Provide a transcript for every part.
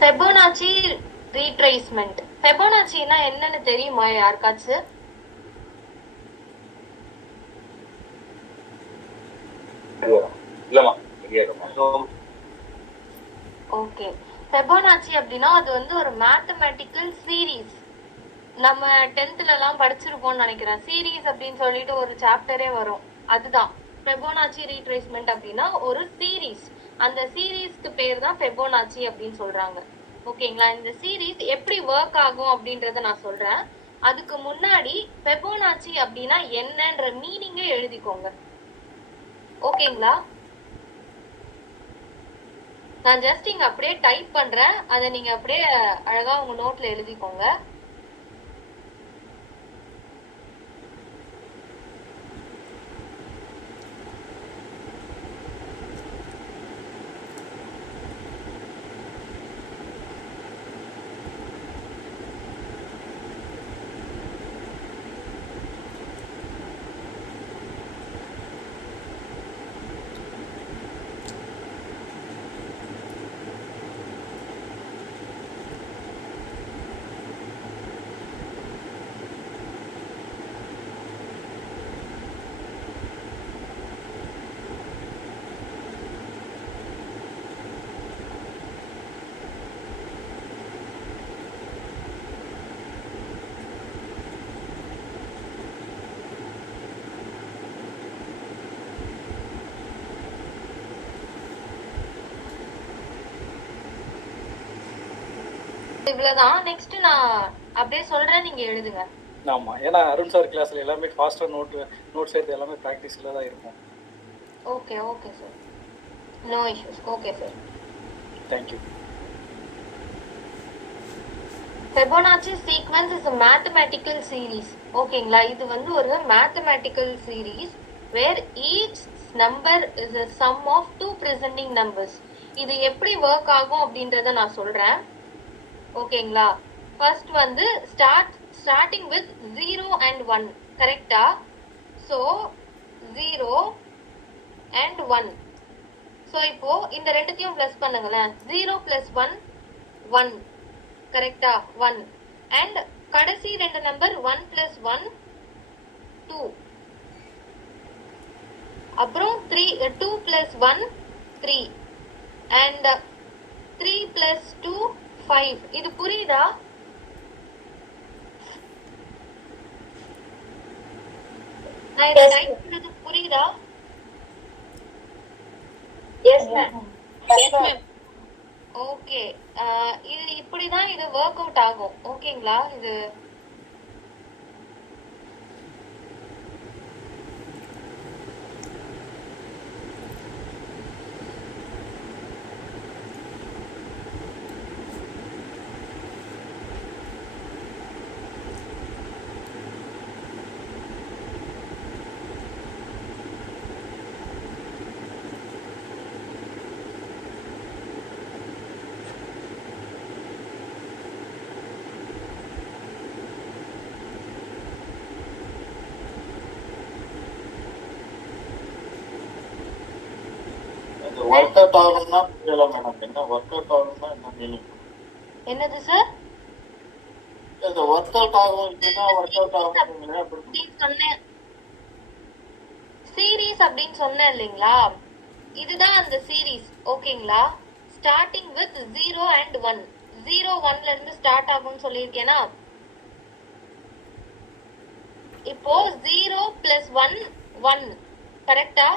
ஃபெபோனாச்சி retracement. ஃபெபோனாச்சினா என்னன்னு தெரியுமா யாருக்காச்சும்? ஓகே. ஃபெபோனாச்சி அப்படின்னா அது வந்து ஒரு மேத்தமேட்டிக்கல் சீரீஸ். நம்ம 10th படிச்சிருப்போம்னு நினைக்கிறேன். சீரீஸ் அப்படின்னு சொல்லிட்டு ஒரு சாப்டரே வரும். அதுதான் ஃபெபோனாச்சி ரீட்ரேஸ்மெண்ட் அப்படின்னா ஒரு சீரீஸ். அந்த சீரீஸ்க்கு பேர் தான் ஃபெபோனாச்சி அப்படின்னு சொல்றாங்க. ஓகேங்களா? இந்த சீரீஸ் எப்படி ஒர்க் ஆகும் அப்படின்றத நான் சொல்றேன். அதுக்கு முன்னாடி ஃபெபோனாச்சி அப்படின்னா என்னன்ற மீனிங்கை எழுதிக்கோங்க. ஓகேங்களா? நான் ஜஸ்ட் இங்க அப்படியே டைப் பண்றேன். அதை நீங்க அப்படியே அழகா உங்க நோட்ல எழுதிக்கோங்க. இவ்வளவுதான். நெக்ஸ்ட் நான் அப்படியே சொல்றேன், நீங்க எழுதுங்க. ஆமா, ஏன்னா அருண் சார் கிளாஸ்ல எல்லாமே ஃபாஸ்டா நோட்ஸ் எடுத்து எல்லாமே பிராக்டிஸ்ல தான் இருக்கும். Okay okay sir, no issues. Okay sir, thank you. Fibonacci sequence is a mathematical series. ஓகேங்களா? இது வந்து ஒரு mathematical series where each number is a sum of two presenting numbers. இது எப்படி ஒர்க் ஆகும் அப்படின்றத நான் சொல்றேன். ஓகேங்களா? ஃபர்ஸ்ட் வந்து starting with 0 and 1. கரெக்டா? So 0 and 1. ஸோ இப்போ இந்த ரெண்டுத்தையும் பிளஸ் பண்ணுங்களேன். 0 plus 1 1. கரெக்டா? 1. அண்ட் கடைசி ரெண்டு நம்பர் 1 plus 1 2. அப்புறம் 2 plus 1 3. And 3 plus 2 5. இது புரியுதா? நான் இதை டைப் பண்ணது புரியுதா? Yes ma'am. S ma'am. Okay. இது இப்படிதான் இது ஒர்க் அவுட் ஆகும். ஓகேங்களா? இது ஒர்க் அவுட் ஆகும்னா புரியல மேடம். என்ன ஒர்க் அவுட் ஆகும்னா என்ன மீனிங்? என்னது சார்? இந்த ஒர்க் அவுட் ஆகும் இதுதான் ஒர்க் அவுட் ஆகும் அப்படி சொன்னேன். சீரிஸ் அப்படின்னு சொன்னேன் இல்லைங்களா? இதுதான் அந்த சீரிஸ். ஓகேங்களா? Starting with 0 and 1. 0 1ல இருந்து ஸ்டார்ட் ஆகும்னு சொல்லியிருக்கேனா? இப்போ 0 plus 1 1. கரெக்டா?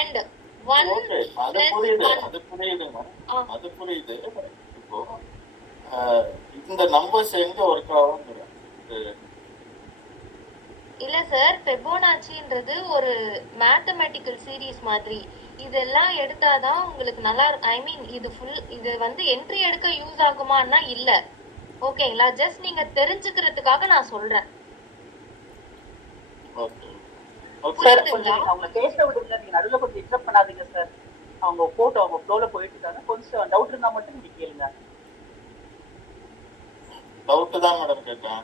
அண்ட் 1 அது புரியுது. இப்போ இந்த நம்பர்ஸ் எங்க ஒர்க் ஆகும்? இல்ல சார், ஃபெபோனாச்சின்றது ஒரு மேத்தமேட்டிக்கல் சீரீஸ் மாதிரி. இதெல்லாம் எடுத்தாதான் உங்களுக்கு நல்லா, ஐ மீன் இது வந்து என்ட்ரி எடுக்க யூஸ் ஆகுமான்னா இல்ல. ஓகேங்களா? ஜஸ்ட் நீங்க தெரிஞ்சுக்கிறதுக்காக நான் சொல்றேன். சார் கொஞ்சம் அவங்க பேச விடுங்க, நீங்க நடுவுல கொஞ்சம் டிஸ்டர்ப் பண்ணாதீங்க சார். அவங்க போட்டோ அவங்க ஃப்ளோல போயிட்டு இருக்காங்க. கொஞ்சம் டவுட் இருந்தா மட்டும் நீங்க கேளுங்க. டவுட் தான் மேடம் கேட்டேன்.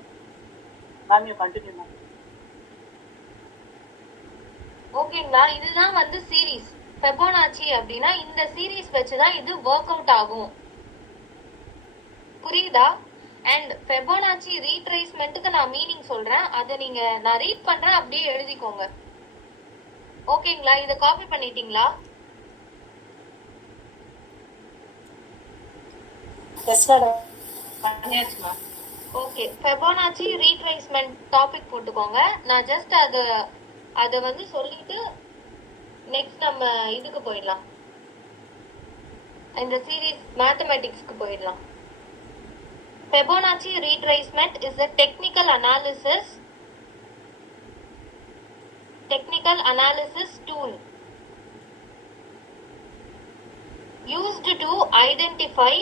Ma'am you continue ma'am. ஓகேங்களா? இதுதான் வந்து சீரீஸ். ஃபெபோனாச்சி அப்படின்னா இந்த சீரீஸ் வச்சுதான் இது ஒர்க் அவுட் ஆகும். புரியுதா? அண்ட் ஃபெபோனாச்சி ரீட்ரேஸ்மெண்ட்டுக்கு நான் மீனிங் சொல்றேன், அதை நீங்க நான் ரீட் பண்றேன், அப்படியே எழுதிக்கோங்க. ஓகேங்களா? இதை காப்பி பண்ணிட்டீங்களா? Yes madam. Okay, Fibonacci retracement topic போட்டுக்கோங்க. நான் ஜஸ்ட் அதை வந்து சொல்லிட்டு நெக்ஸ்ட் நம்ம இதுக்கு போயிடலாம், இந்த சீரீஸ் மேத்தமெட்டிக்ஸ்க்கு போயிடலாம். Fibonacci retracement is a technical analysis tool used to identify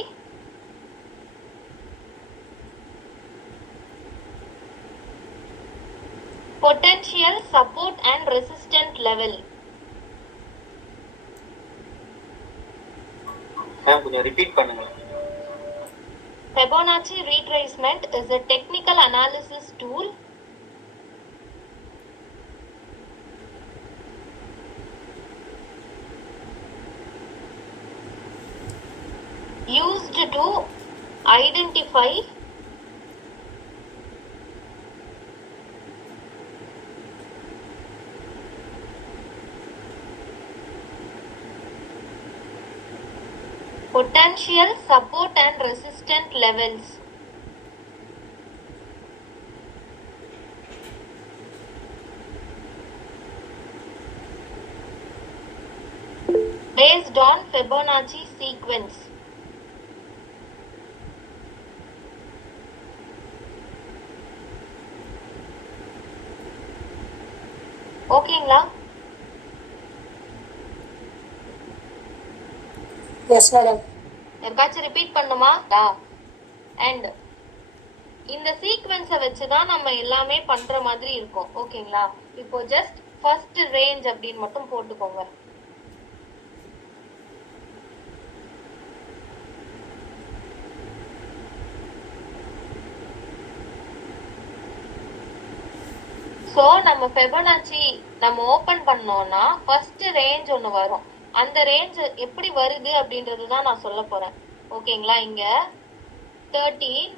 potential support and resistance level. கொஞ்சம் ரிப்பீட் பண்ணுங்க. Fibonacci retracement is a technical analysis tool used to identify potential support and resistance levels. Based on Fibonacci sequence. ஓகேங்களா? Yes madam. யாருக்காச்சும் repeat பண்ணுமா? And இந்த சீக்வென்ஸை வச்சு தான் நம்ம எல்லாமே பண்ற மாதிரி இருக்கும். ஓகேங்களா? இப்போ ஜஸ்ட் ஃபர்ஸ்ட் ரேஞ்ச் அப்படின்னு மட்டும் போட்டுக்கோங்க. ஸோ நம்ம ஃபெபனாச்சி நம்ம ஓப்பன் பண்ணோம்னா ஃபர்ஸ்ட் ரேஞ்ச் ஒன்று வரும். அந்த ரேஞ்ச் எப்படி வருது அப்படின்றது தான் நான் சொல்ல போறேன். ஓகேங்களா? இங்க 13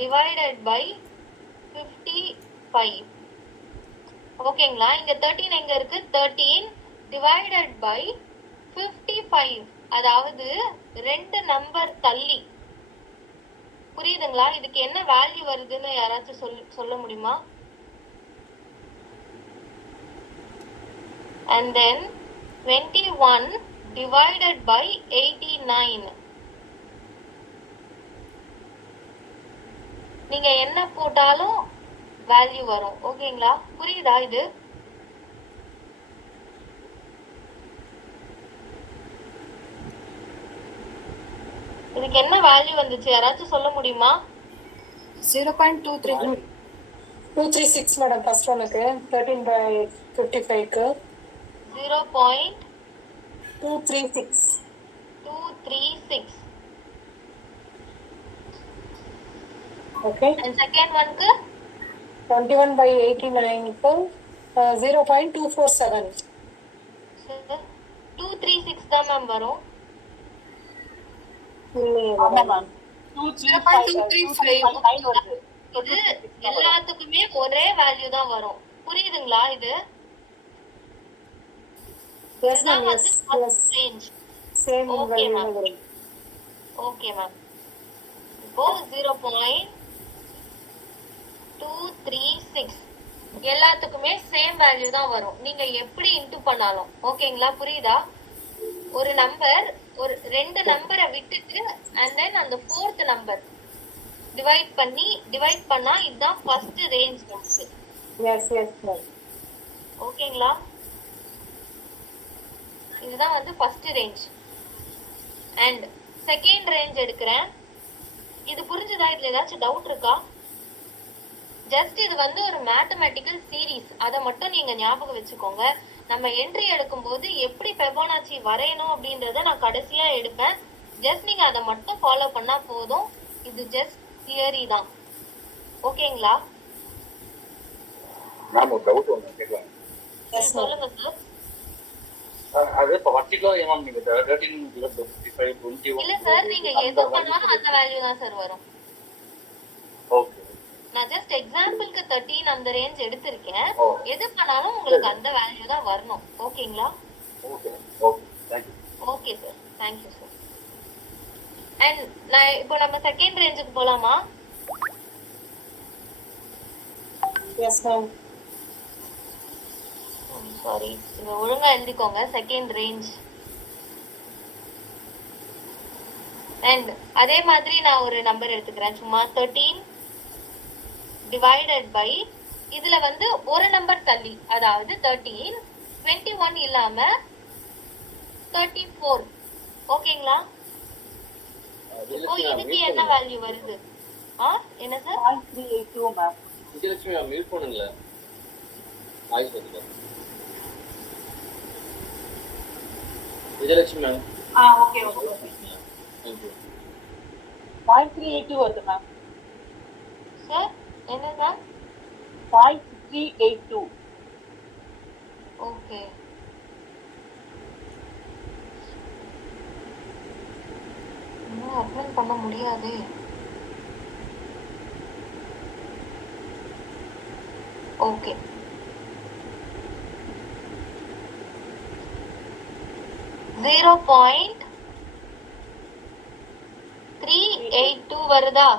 டிவைடட் பை 55. ஓகேங்களா? இங்க 13 எங்க இருக்கு? 13 டிவைடட் பை 55, அதாவது 2 நம்பர் தள்ளி. புரியுதுங்களா? இதுக்கு என்ன வேல்யூ வருதுன்னு யாராச்சும் சொல்ல முடியுமா? And then 21 divided by 89. நீங்க என்ன போட்டாலும் வேல்யூ வரும். ஓகேங்களா? புரியுதா? இது இதுக்கு என்ன வேல்யூ வந்துச்சு யாராச்சும் சொல்ல முடியுமா? 0.236 மேடம் ஃபர்ஸ்ட் ஒனுக்கு. 13 by 55க்கு 0.236. ஓகே. And second one க்கு 21 by 89க்கு 0.247. 236 தான் மேம் வரும். ஆமா மேம். 235 வருது. இது எல்லாத்துக்குமே ஒரே வேல்யூ தான் வரும். புரியுதுங்களா? இது இதுதான் வந்து first range. Same okay value ma'am. வரும். Okay ma'am. இப்போ 0.236 எல்லாத்துக்குமே சேம் வேல்யூ தான் வரும். நீங்க எப்படி இன்டு பண்ணாலும். ஓகேங்களா? புரியுதா? ஒரு நம்பர் ஒரு 2 நம்பரை விட்டுட்டு அண்ட் தென் அந்த 4th நம்பர் டிவைட் பண்ணா இதுதான் ஃபர்ஸ்ட் ரேஞ்ச் நமக்கு. Yes yes ma'am. ஓகேங்களா? இதுதான் வந்து first range. And second range எடுக்கிறேன். இது புரிஞ்சுதா? இதுல ஏதாச்சும் டவுட் இருக்கா? ஜஸ்ட் இது வந்து ஒரு மேத்தமெட்டிக்கல் சீரீஸ், அதை மட்டும் நீங்க ஞாபகம் வச்சுக்கோங்க. நம்ம என்ட்ரி எடுக்கும் போது எப்படி ஃபெபோனாச்சி வரையணும் அப்படின்றத நான் கடைசியா எடுப்பேன். ஜஸ்ட் நீங்க அதை மட்டும் ஃபாலோ பண்ணா போதும். இது ஜஸ்ட் தியரி தான். ஓகேங்களா? மேம் ஒரு டவுட் ஒன்று கேட்கலாம். சொல்லுங்க சார். அது இப்போ பர்டிகுலர் மேம் நீங்க 13 55 21 இல்ல சார், நீங்க எது பண்ணாலும் அந்த வேல்யூ தான் சார் வரும். நான் ஜஸ்ட் எக்ஸாம்பிளுக்கு 13 அந்த ரேஞ்ச் எடுத்திருக்கேன். ஓ. எது பண்ணாலும் உங்களுக்கு அந்த வேல்யூ தான் வரணும். ஓகேங்களா? Okay okay thank you. Okay sir, thank you sir. And நான் இப்போ நம்ம செகண்ட் ரேஞ்சுக்கு போலாமா? Yes, ma'am. சாரி, இதை ஒழுங்கா எழுதிக்கோங்க. Second range. அண்ட் அதே மாதிரி நான் ஒரு நம்பர் எடுத்துக்கிறேன். சும்மா 13 டிவைடட் பை, இதுல வந்து ஒரு நம்பர் தள்ளி, அதாவது 13 21 இல்லாம 34. ஓகேங்களா? இப்போ இதுக்கு என்ன வேல்யூ வருது? என்ன sir? 0.382 ma'am. Vijayalakshmi ma'am mute பண்ணுங்களே. வாய்ஸ் வருது. Vijayalakshmi ma'am. Okay okay. Thank you. 0.382 வருது மேம். சார் என்னதா? 0.382. ஓகே. இன்னும் அப்ளை பண்ண முடியாது. ஓகே. ஜீரோ பாயிண்ட் 382 வருதா?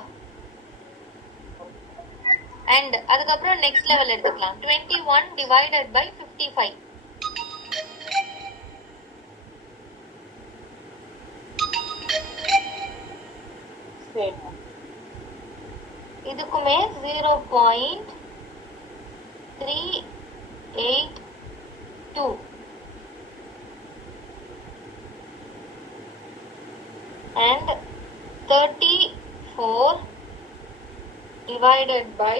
அண்ட் அதுக்கப்புறம் நெக்ஸ்ட் லெவல் எடுத்துக்கலாம். 21 டிவைடட் பை 55. சரி மேம். இதுக்குமே 0.382 and 34 divided by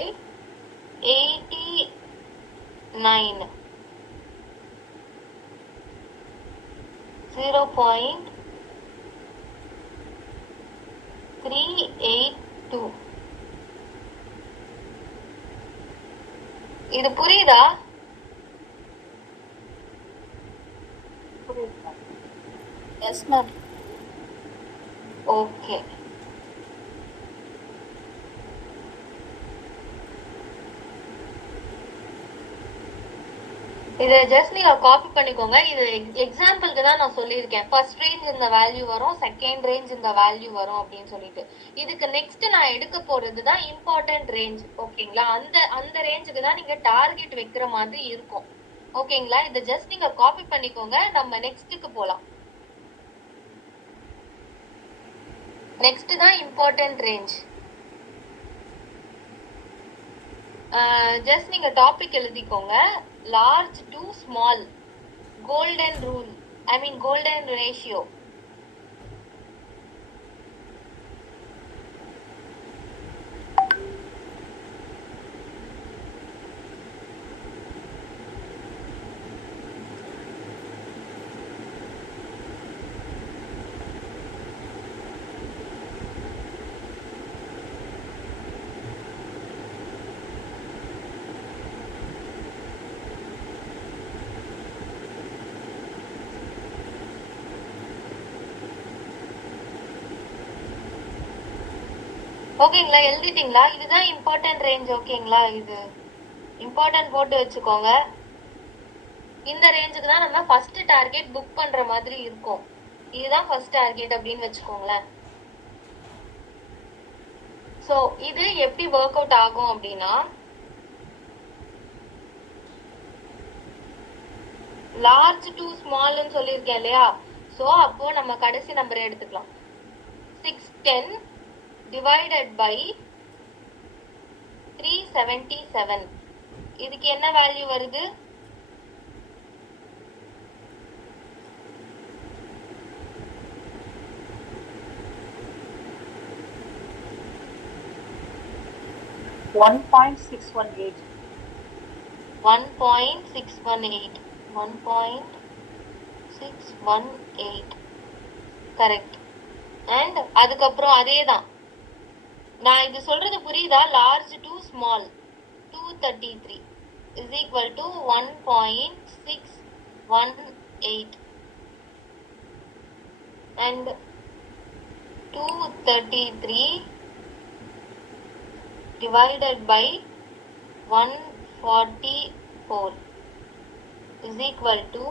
89. 0.382. இது புரியுதா? புரியுது மேம். S ma'am. ஓகே. இதை ஜஸ்ட் நீங்க காப்பி பண்ணிக்கோங்க. இது எக்ஸாம்பிளுக்கு தான் நான் சொல்லியிருக்கேன். ஃபர்ஸ்ட் ரேஞ்ச் இந்த வேல்யூ வரும், செகண்ட் ரேஞ்ச் இந்த வேல்யூ வரும் அப்படின்னு சொல்லிட்டு. இதுக்கு நெக்ஸ்ட் நான் எடுக்க போறது தான் இம்பார்ட்டன்ட் ரேஞ்ச். ஓகேங்களா? அந்த ரேஞ்சுக்கு தான் நீங்க டார்கெட் வைக்கிற மாதிரி இருக்கும். ஓகேங்களா? இதை ஜஸ்ட் நீங்க காப்பி பண்ணிக்கோங்க. நம்ம நெக்ஸ்ட்டுக்கு போலாம். நெக்ஸ்ட் தான் இம்பார்ட்டன்ட் ரேஞ்ச். ஜஸ்ட் நீங்க டாபிக் எழுதிக்கோங்க. Large to small, golden rule, I mean golden ratio. ஓகேங்களா? எழுதிட்டீங்களா? இதுதான் இம்பார்ட்டன்ட் ரேஞ்ச். ஓகேங்களா? இது இம்பார்ட்டன்ட் போட்டு வச்சுக்கோங்க. இந்த ரேஞ்சுக்கு தான் நம்ம ஃபர்ஸ்ட் டார்கெட் புக் பண்ற மாதிரி இருக்கும். இதுதான் ஃபர்ஸ்ட் டார்கெட் அப்படின்னு வச்சுக்கோங்களேன். ஸோ இது எப்படி ஒர்க் அவுட் ஆகும் அப்படின்னா, லார்ஜ் டு ஸ்மால்னு சொல்லியிருக்கேன் இல்லையா? ஸோ அப்போ நம்ம கடைசி நம்பரை எடுத்துக்கலாம். 610 divided by 377. இதுக்கு என்ன வேல்யூ வருது? $1.618. 1.618. 1.618. கரெக்ட். அண்ட் அதுக்கப்புறம் அதே தான். நான் இது சொல்றது புரியுதா? Large to small 233 is equal to 1.618 and 233 divided by 144 is equal to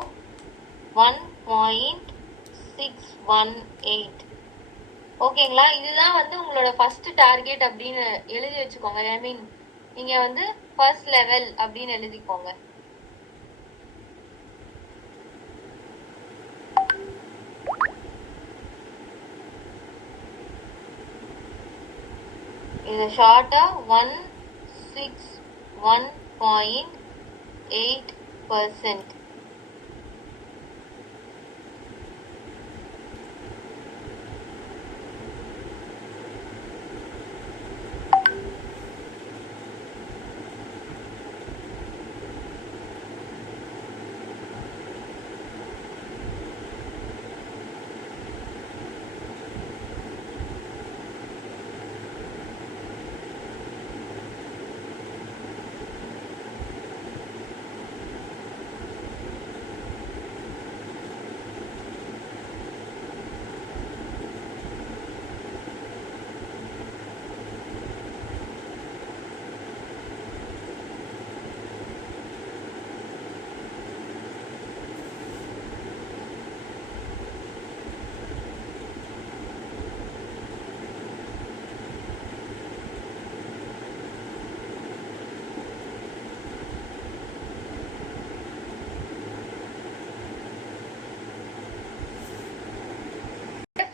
1.618. ஓகேங்களா, இதுதான் வந்து உங்களோட ஃபர்ஸ்ட் டார்கெட் அப்படின்னு எழுதி வச்சுக்கோங்க. ஐ மீன் நீங்க வந்து ஃபர்ஸ்ட் லெவல் அப்படின்னு எழுதிக்கோங்க. இது ஷார்ட்டா 161.8%.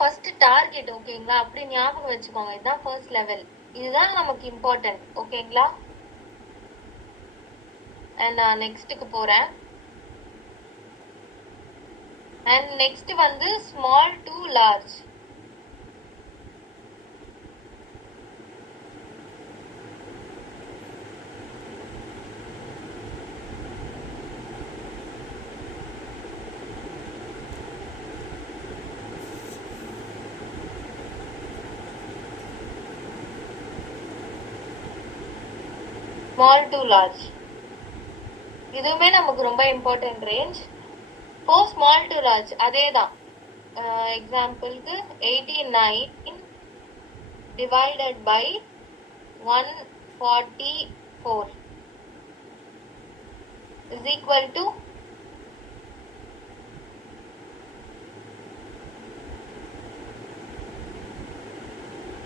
ஃபர்ஸ்ட் டார்கெட் ஓகேங்களா, அப்படி ஞாபகம் வச்சுக்கோங்க. இதுதான் ஃபர்ஸ்ட் லெவல், இதுதான் நமக்கு இம்பார்ட்டன்ட். ஓகேங்களா, அண்ட் நான் நெக்ஸ்ட்டுக்கு போறேன். அண்ட் நெக்ஸ்ட் வந்து small to large. Small to large இதுவுமே நமக்கு ரொம்ப important range. Four small to large அதே தான். எக்ஸாம்பிளுக்கு 89 divided by 144 is equal to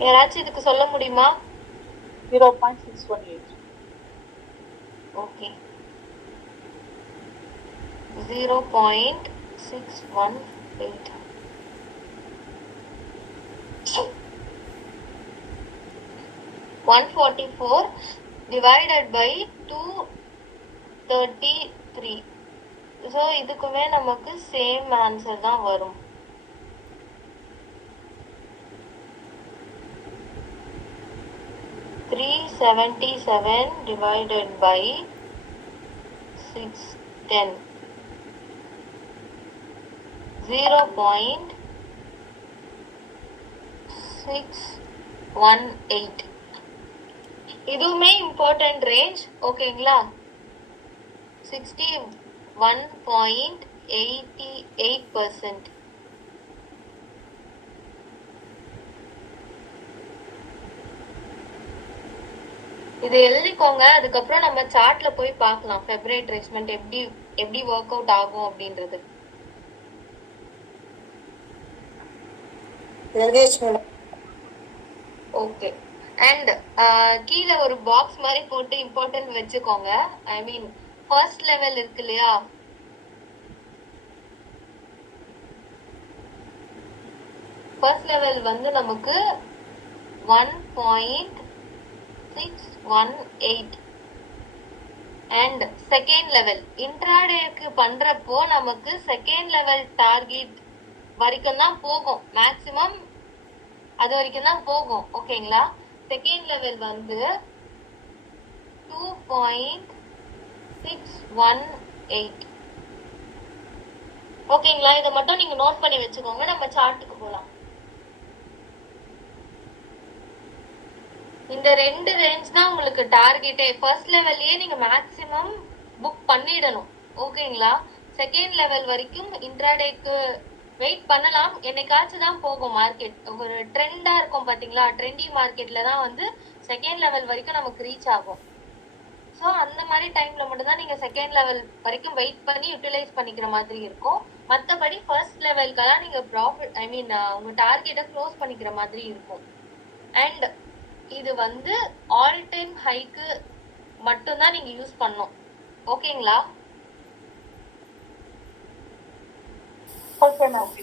யாராச்சும் இதுக்கு சொல்ல முடியுமா? 0.618. ஓகே, 0.618. (144) divided by 233. ஸோ இதுக்குமே நமக்கு சேம் ஆன்சர் தான் வரும். (377) divided by 610. 0.618. இதுவுமே இம்பார்ட்டன்ட் ரேஞ்ச். ஓகேங்களா, 61.88%. இது எழுதிக்கோங்க. அதுக்கப்புறம் நம்ம சார்ட்ல போய் பார்க்கலாம் ஃபெப்ரவரி ட்ரேஸ்மெண்ட் எப்படி ஒர்க் அவுட் ஆகும் அப்படின்றது. ஓகே, அண்ட் கீழே ஒரு பாக்ஸ் மாதிரி போட்டு இம்பார்ட்டன்ட் வச்சுக்கோங்க. ஐ மீன் ஃபர்ஸ்ட் லெவல் இருக்கு இல்லையா, ஃபர்ஸ்ட் லெவல் வந்து நமக்கு 1.618 அண்ட் செகண்ட் லெவல் இன்ட்ராடேக்கு பண்றப்போ நமக்கு செகண்ட் லெவல் டார்கெட் வரைக்கும் தான் போகும், மேக்ஸிமம் அது வரைக்கும் தான் போகும். ஓகேங்களா, செகண்ட் லெவல் வந்து 2.618. ஓகேங்களா, இதை மட்டும் நீங்க நோட் பண்ணி வச்சுக்கோங்க. நம்ம சார்ட்டுக்கு போலாம். இந்த ரெண்டு ரேஞ்ச் தான் உங்களுக்கு டார்கெட்டே. ஃபர்ஸ்ட் லெவல்லயே நீங்க மேக்ஸிமம் புக் பண்ணிடணும். ஓகேங்களா, செகண்ட் லெவல் வரைக்கும் இன்ட்ராடேக்கு வெயிட் பண்ணலாம், என்னைக்காச்சும் தான் போகும் மார்க்கெட். ஒரு ட்ரெண்டா இருக்கும் பாத்தீங்களா, ட்ரெண்டி மார்க்கெட்ல தான் வந்து செகண்ட் லெவல் வரைக்கும் நமக்கு ரீச் ஆகும். ஸோ அந்த மாதிரி டைம்ல மட்டும் தான் நீங்க செகண்ட் லெவல் வரைக்கும் வெயிட் பண்ணி யூட்டிலைஸ் பண்ணிக்கிற மாதிரி இருக்கும். மற்றபடி ஃபர்ஸ்ட் லெவல்க்கெல்லாம் நீங்க ப்ராஃபிட் உங்க டார்கெட்டை க்ளோஸ் பண்ணிக்கிற மாதிரி இருக்கும். அண்ட் இது வந்து ஆல் டைம் ஹைக்கு மட்டும்தான் நீங்க யூஸ் பண்ணணும். ஓகேங்களா? Okay ma'am.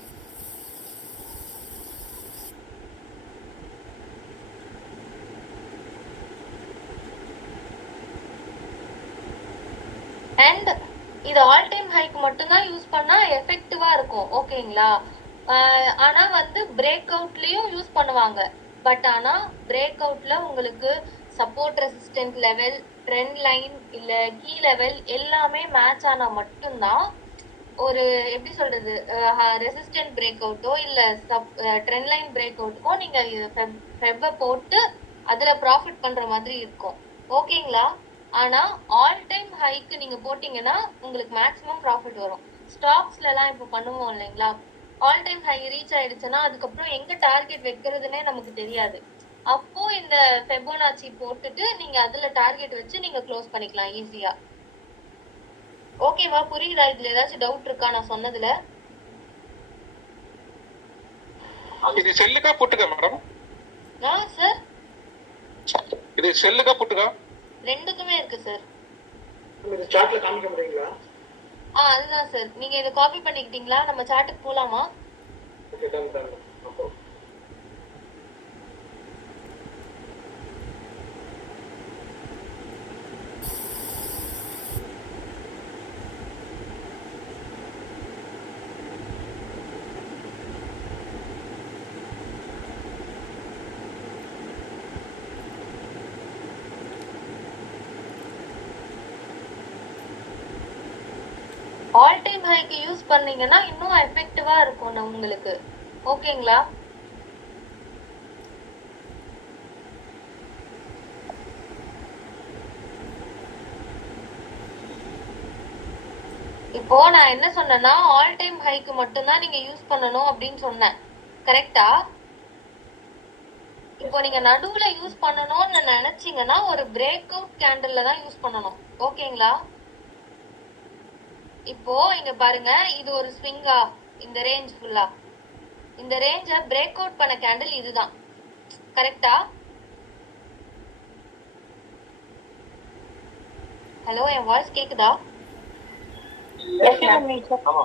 அண்ட் இது ஆல் டைம் ஹைக்கு மட்டும்தான் யூஸ் பண்ணா எஃபெக்டிவா இருக்கும். ஓகேங்களா? ஆனா வந்து பிரேக் அவுட்லயும் யூஸ் பண்ணுவாங்க. பட் ஆனா பிரேக் அவுட்ல உங்களுக்கு support resistant level, trend line இல்ல கீ லெவல் எல்லாமே மேட்ச் ஆனா மட்டும்தான் ஒரு எப்படி சொல்றது ரெசிஸ்டன்ட் பிரேக் அவுட்டோ இல்ல ட்ரெண்ட் லைன் பிரேக் அவுட்டுக்கோ நீங்க ஃபெப்பை போட்டு அதுல ப்ராஃபிட் பண்ற மாதிரி இருக்கும். ஓகேங்களா? ஆனா ஆல் டைம் ஹைக்கு நீங்க போட்டீங்கன்னா உங்களுக்கு மேக்ஸிமம் ப்ராஃபிட் வரும். ஸ்டாக்ஸ்ல எல்லாம் இப்போ பண்ணுவோம் இல்லைங்களா, ஆல் டைம் ஹை ரீச் ஆயிடுச்சுன்னா அதுக்கப்புறம் எங்க டார்கெட் வைக்கிறதுனே நமக்கு தெரியாது. அப்போ இந்த ஃபெபோனாச்சி போட்டுட்டு நீங்க அதுல டார்கெட் வச்சு நீங்க க்ளோஸ் பண்ணிக்கலாம் ஈஸியா. ஓகேவா? புரியுதா? இதுல ஏதாச்சும் டவுட் இருக்கா நான் சொன்னதுல? இது செல்லுக்கா புட்டுக்கா மேடம்? சார் இது செல்லுக்கா புட்டுக்கா? ரெண்டுக்குமே இருக்கு சார். இந்த சார்ட்ல காமிக்க முடியுங்களா? அதுதான் சார். நீங்க இதை காப்பி பண்ணிக்கிட்டீங்களா? நம்ம சார்ட்டுக்கு போலாமா? Okay, done done. அப்போ ஆல் டைம் ஹைக்கு யூஸ் பண்ணீங்கன்னா இன்னும் எஃபெக்டிவா இருக்கும் உங்களுக்கு. ஓகேங்களா? இப்போ நான் என்ன சொன்னேன்னா ஆல் டைம் ஹைக்கு மட்டும்தான் நீங்க யூஸ் பண்ணணும் அப்படின்னு சொன்னேன். கரெக்டா? இப்போ நீங்க நடுவுல யூஸ் பண்ணணும்னு நினைச்சீங்கன்னா ஒரு பிரேக் அவுட் கேண்டில்ல தான் யூஸ் பண்ணணும். ஓகேங்களா? இப்போ இங்க பாருங்க, இது ஒரு ஸ்விங்கா, இந்த ரேஞ்ச் ஃபுல்லா இந்த ரேஞ்ச பிரேக் அவுட் பண்ண கேண்டில் இதுதான். கரெக்டா? ஹலோ, என் வாய்ஸ் கேக்குதா? ஆமா.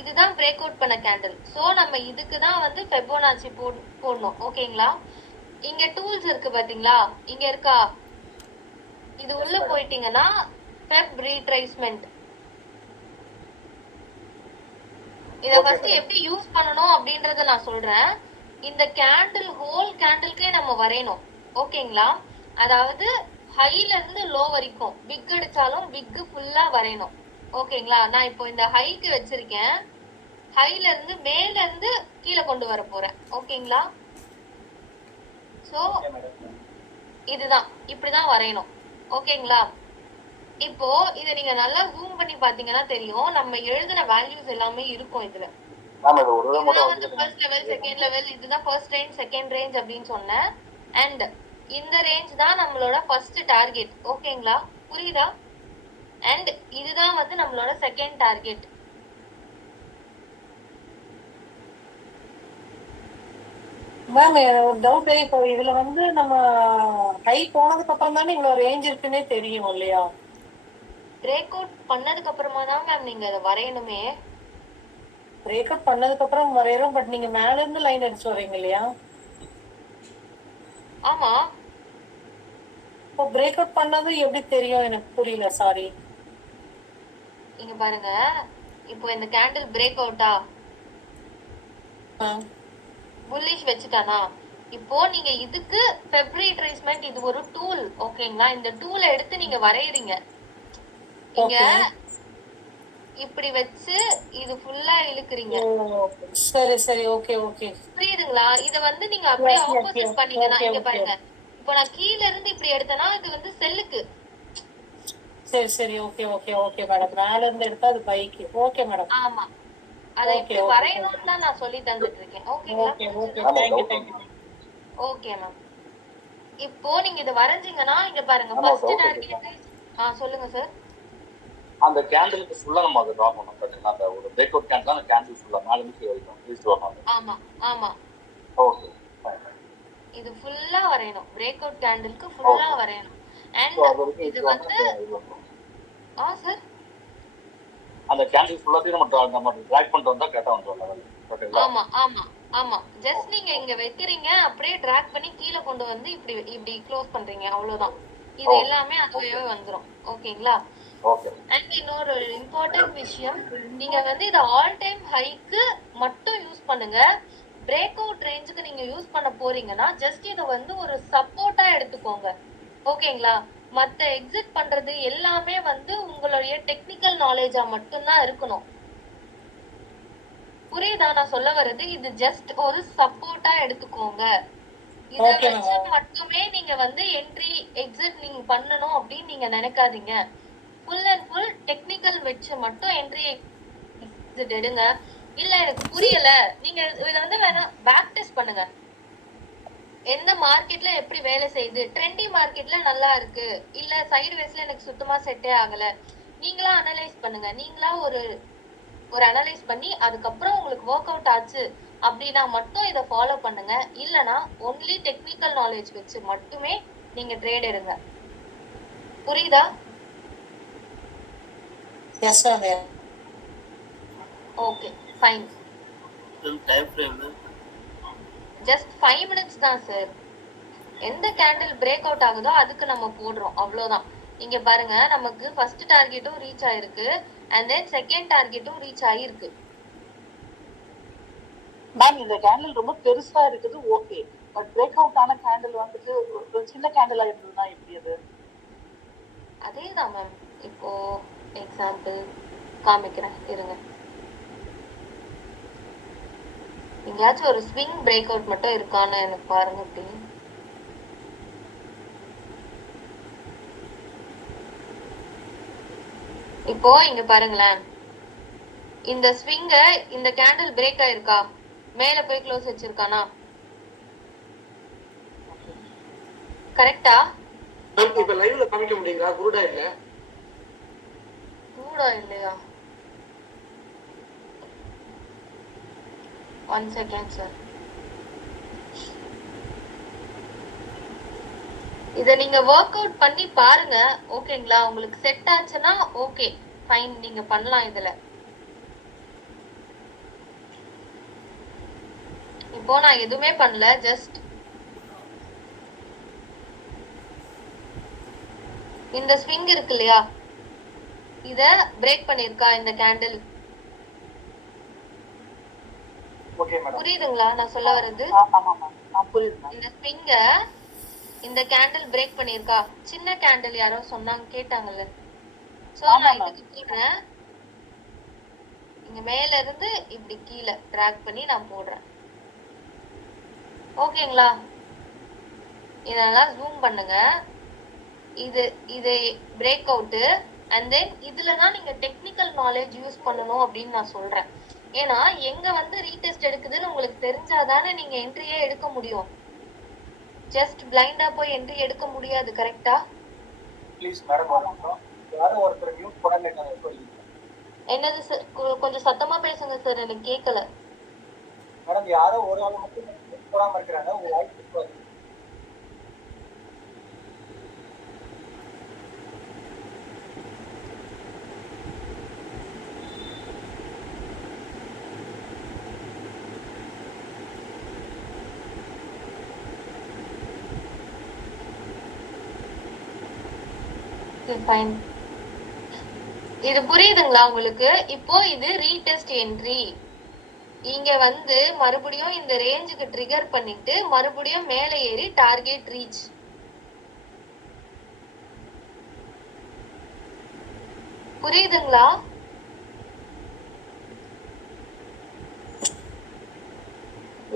இதுதான் பிரேக் அவுட் பண்ண கேண்டில். சோ நம்ம இதுக்கு தான் வந்து ஃபெபோனாச்சி போடணும். ஓகேங்களா? இங்க டூல்ஸ் இருக்கு பாத்தீங்களா, இங்க இருக்கா, இது உள்ள போயிட்டீங்கன்னா ஃபெப் ரீட்ரேஸ்மென்ட். இத ஃபர்ஸ்ட் எப்படி யூஸ் பண்ணனும் அப்படின்றத நான் சொல்றேன். இந்த கேண்டில் ஹோல் கேண்டில்க்கே நம்ம வரையணும். ஓகேங்களா? அதாவது ஹைல இருந்து லோ வரைக்கும் பிக் அடிச்சாலும் பிக் ஃபுல்லா வரையணும். ஓகேங்களா? நான் இப்போ இந்த ஹைக்கு வச்சிருக்கேன், ஹைல இருந்து மேல இருந்து கீழே கொண்டு வர போறேன். ஓகேங்களா? சோ இதுதான், இப்படிதான் வரையணும். ஓகேங்களா? இப்போ இத நீங்க நல்லா ஜூம் பண்ணி பாத்தீங்கன்னா தெரியும், நம்ம எழுதின வேல்யூஸ் எல்லாமே இருக்கும் இதுல. இதுதான் வந்து ஃபர்ஸ்ட் லெவல், செகண்ட் லெவல், இதுதான் ஃபர்ஸ்ட் ரேஞ்ச், செகண்ட் ரேஞ்ச் அப்படின்னு சொன்னேன். அண்ட் இந்த ரேஞ்ச் தான் நம்மளோட ஃபர்ஸ்ட் டார்கெட். ஓகேங்களா? புரியுதா? அண்ட் இதுதான் வந்து நம்மளோட செகண்ட் டார்கெட். மேம் ஒரு டவுட், இப்போ இதுல வந்து நம்ம ஹை போனதுக்கு அப்புறம் தானே இவ்வளவு ரேஞ்ச் இருக்குன்னே தெரியும் இல்லையா? பிரேக் அவுட் பண்ணதுக்கு அப்புறமா தான் மேம் நீங்க அதை வரையணுமே. பிரேக் அவுட் பண்ணதுக்கு அப்புறம் வரையறோம், பட் நீங்க மேல இருந்து லைன் அடிச்சு வரீங்க இல்லையா? ஆமா. இப்போ பிரேக் அவுட் பண்ணது எப்படி தெரியும்? எனக்கு புரியல, சாரி. இங்க பாருங்க, இப்போ இந்த கேண்டில் பிரேக் அவுட்டா, புல்லிஷ் வச்சுட்டானா, இப்போ நீங்க இதுக்கு ஃபெப்ரவரி ட்ரேஸ்மென்ட் இது ஒரு டூல். ஓகேங்களா? இந்த டூலை எடுத்து நீங்க வரையறீங்க. இங்க இப்படி வச்சு இது ஃபுல்லா இழுக்குறீங்க. சரி சரி, ஓகே ஓகே, புரியுதுங்களா? இத வந்து நீங்க அப்படியே ஆப்போசிட் பண்ணீங்கன்னா, இங்க பாருங்க, இப்போ நான் கீழ இருந்து இப்படி எடுத்தேன்னா இது வந்து செல்லுக்கு. சரி சரி, ஓகே ஓகே ஓகே மேடம். மேல இருந்து எடுத்தா அது பைக்கு. Okay madam. ஆமா. அதை Okay, எப்படி okay. வரையணும்னு தான் நான் சொல்லி தந்துட்டு இருக்கேன். ஓகேங்களா? ஓகே ஓகே ஆமா, thank you doubt thank you okay ma'am. இப்போ நீங்க இதை வரைஞ்சீங்கன்னா இங்க பாருங்க ஆமா, ஃபர்ஸ்ட் doubt டார்கெட். சொல்லுங்க சார். அந்த கேண்டிலுக்கு ஃபுல்லா நம்ம அதை ட்ரா பண்ணோம் பாத்தீங்கன்னா, அந்த ஒரு பிரேக் அவுட் கேண்டில் அந்த கேண்டில் ஃபுல்லா மேல இருந்து கீழ வரைக்கும் ப்ளீஸ் வரணும். ஆமா ஆமா, ஓகே, இது ஃபுல்லா வரையணும். பிரேக் அவுட் கேண்டிலுக்கு ஃபுல்லா Okay. வரையணும். ஸோ அது அண்ட் வரைக்கும் இது இது வந்து சார் அந்த கேண்டில் ஃபுல்லாத்தையும் நம்ம ட்ராக் பண்ணிட்டு வந்தா கரெக்டாக வந்துடும் லெவல். ஓகேங்களா? ஆமா ஆமா ஆமா, ஜஸ்ட் நீங்க இங்க வைக்கிறீங்க, அப்படியே டிராக் பண்ணி கீழே கொண்டு வந்து இப்படி இப்படி க்ளோஸ் பண்றீங்க, அவ்வளவுதான். இது Okay. எல்லாமே அதுவே வந்துரும். ஓகேங்களா? ஓகே. அண்ட் இன்னொரு இம்பார்ட்டன்ட் விஷயம், நீங்க வந்து இதை ஆல் டைம் ஹைக்கு மட்டும் யூஸ் பண்ணுங்க. பிரேக் அவுட் ரேஞ்சுக்கு நீங்க யூஸ் பண்ண போறீங்கன்னா ஜஸ்ட் இதை வந்து ஒரு சப்போர்ட்டா எடுத்துக்கோங்க. ஓகேங்களா? மத்த எக்ஸிட் பண்றது எல்லாமே வந்து உங்களுடைய டெக்னிக்கல் நாலேஜா மட்டும்தான் இருக்கணும். புரியுதா நான் சொல்ல வர்றது? இது ஜஸ்ட் ஒரு சப்போர்ட்டா எடுத்துக்கோங்க. இத Okay, ma'am. வச்சு மட்டுமே நீங்க வந்து என்ட்ரி எக்ஸிட் நீங்க பண்ணணும் அப்படின்னு நீங்க நினைக்காதீங்க. ஃபுல் அண்ட் ஃபுல் டெக்னிக்கல் வச்சு மட்டும் என்ட்ரி எக்ஸிட் எடுங்க. இல்ல எனக்கு புரியல, நீங்க இத வந்து வேணா பேக் டெஸ்ட் பண்ணுங்க. எந்த மார்க்கெட்ல எப்படி வேலை செய்யுது, ட்ரெண்டி மார்க்கெட்ல நல்லா இருக்கு, இல்ல சைடு வேஸ்ல எனக்கு சுத்தமா செட்டே ஆகல, நீங்களா அனலைஸ் பண்ணுங்க. நீங்களா ஒரு அனலைஸ் பண்ணி அதுக்கப்புறம் உங்களுக்கு ஒர்க் அவுட் ஆச்சு அப்படின்னா மட்டும் இதை ஃபாலோ பண்ணுங்க. இல்லனா ஒன்லி டெக்னிக்கல் நாலேஜ் வச்சு மட்டுமே நீங்க ட்ரேட் எடுங்க. புரியுதா? S ma'am. Okay fine. Time frame just 5 minutes தான் சார். எந்த கேண்டில் பிரேக் அவுட் ஆகுதோ அதுக்கு நம்ம போடுறோம், அவ்வளவுதான். இங்க பாருங்க, நமக்கு ஃபர்ஸ்ட் டார்கெட்டும் ரீச் ஆயிருக்கு அண்ட் தென் செகண்ட் டார்கெட்டும் ரீச் ஆயிருக்கு. மேம் இந்த கேண்டில் ரொம்ப பெருசா இருக்குது, ஓகே. பட் பிரேக் அவுட் ஆன கேண்டில் வந்துட்டு ஒரு சின்ன கேண்டிலா இருந்ததுன்னா எப்படி அது? அதேதான் மேம். இப்போ எக்ஸாம்பிள் காமிக்கிறேன் இருங்க. எங்கேயாச்சும் ஒரு ஸ்விங் பிரேக் அவுட் மட்டும் இருக்கான்னு எனக்கு பாருங்க. அப்படி இப்போ இங்க பாருங்களேன், இந்த ஸ்விங்க இந்த கேண்டில் பிரேக் ஆயிருக்கா, மேல போய் க்ளோஸ் வச்சிருக்கானா, கரெக்டா? இப்ப லைவ்ல காமிக்க முடியுங்களா? குருடா இல்ல கூடா இல்லையா? 1 second சார். இத நீங்க ஒர்க் அவுட் பண்ணி பாருங்க. ஓகேங்களா? உங்களுக்கு செட் ஆச்சுன்னா ஓகே ஃபைன், நீங்க பண்ணலாம். இதுல இப்போ நான் எதுவுமே பண்ணல, ஜஸ்ட் இந்த ஸ்விங் இருக்கு இல்லையா, இத பிரேக் பண்ணிருக்கா இந்த கேண்டில். Okay madam. புரியுதுங்களா நான் சொல்ல வர்றது? ஆமா மேம், புரியுது மேம். இந்த ஸ்விங்க இந்த கேண்டில் பிரேக் பண்ணிருக்கா, சின்ன கேண்டில் யாரோ சொன்னாங்க கேட்டாங்கல்ல. சோ நான் இதுக்கு போடுறேன், இங்க மேல இருந்து இப்படி கீழே டிராக் பண்ணி நான் போடுறேன். ஓகேங்களா? இதெல்லாம் ஜூம் பண்ணுங்க. இது பிரேக் அவுட் அண்ட் தென் இதுல தான் நீங்க டெக்னிக்கல் நாலேஜ் யூஸ் பண்ணணும் அப்படின்னு நான் சொல்றேன். ஏன்னா எங்க வந்து ரீடெஸ்ட் எடுக்குதுன்னு உங்களுக்கு தெரிஞ்சாதானே நீங்க என்ட்ரியே எடுக்க முடியும். ஜஸ்ட் பிளைண்டா போய் என்ட்ரி எடுக்க முடியாது. கரெக்டா? ப்ளீஸ் மேடம், யாரும் ஒருத்தர் மியூட் பண்ணல சொல்லுங்க. என்னது சார்? கொஞ்சம் சத்தமா பேசுங்க சார், எனக்கு கேட்கல. மேடம், யாரோ ஒரு ஆள் மட்டும் மியூட் போடாம இருக்கிறாங்க, உங்க வாய்ஸ் வருது. ஃபைன். இது புரியுதுங்களா உங்களுக்கு? இப்போ இது ரீடெஸ்ட் என்ட்ரி. இங்க வந்து மறுபடியும் இந்த ரேஞ்சுக்கு ட்ரிகர் பண்ணிட்டு மறுபடியும் மேல ஏறி டார்கெட் ரீச். புரியுதுங்களா?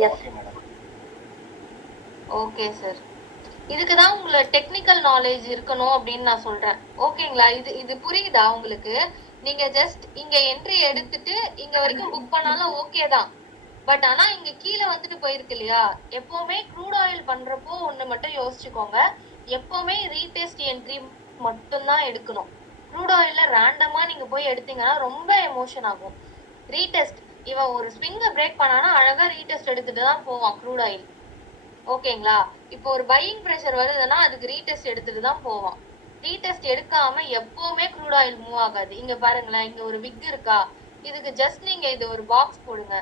Okay madam. Okay sir. இதுக்குதான் உங்களை டெக்னிக்கல் நாலேஜ் இருக்கணும் அப்படின்னு நான் சொல்றேன். ஓகேங்களா? இது புரியுதா உங்களுக்கு? நீங்க ஜஸ்ட் இங்க என்ட்ரி எடுத்துட்டு இங்க வரைக்கும் புக் பண்ணாலும் ஓகே தான். பட் ஆனா இங்க கீழே வந்துட்டு போயிருக்கு இல்லையா, எப்பவுமே க்ரூட் ஆயில் பண்றப்போ ஒண்ணு மட்டும் யோசிச்சுக்கோங்க, எப்பவுமே ரீடெஸ்ட் என்ட்ரி மட்டும்தான் எடுக்கணும். க்ரூட் ஆயில்ல ரேண்டமா நீங்க போய் எடுத்தீங்கன்னா ரொம்ப எமோஷன் ஆகும். ரீடெஸ்ட், இவன் ஒரு ஸ்விங்க பிரேக் பண்ணானா அழகா ரீடெஸ்ட் எடுத்துட்டு தான் போவான் க்ரூட் ஆயில். ஓகேங்களா? இப்போ ஒரு பையிங் ப்ரெஷர் வருதுன்னா அதுக்கு ரீடெஸ்ட் எடுத்துட்டு தான் போவான். ரீடெஸ்ட் எடுக்காம எப்பவுமே க்ரூட் ஆயில் மூவ் ஆகாது. இங்க பாருங்களேன், இங்க ஒரு விக் இருக்கா, இதுக்கு ஜஸ்ட் நீங்க இது ஒரு பாக்ஸ் போடுங்க.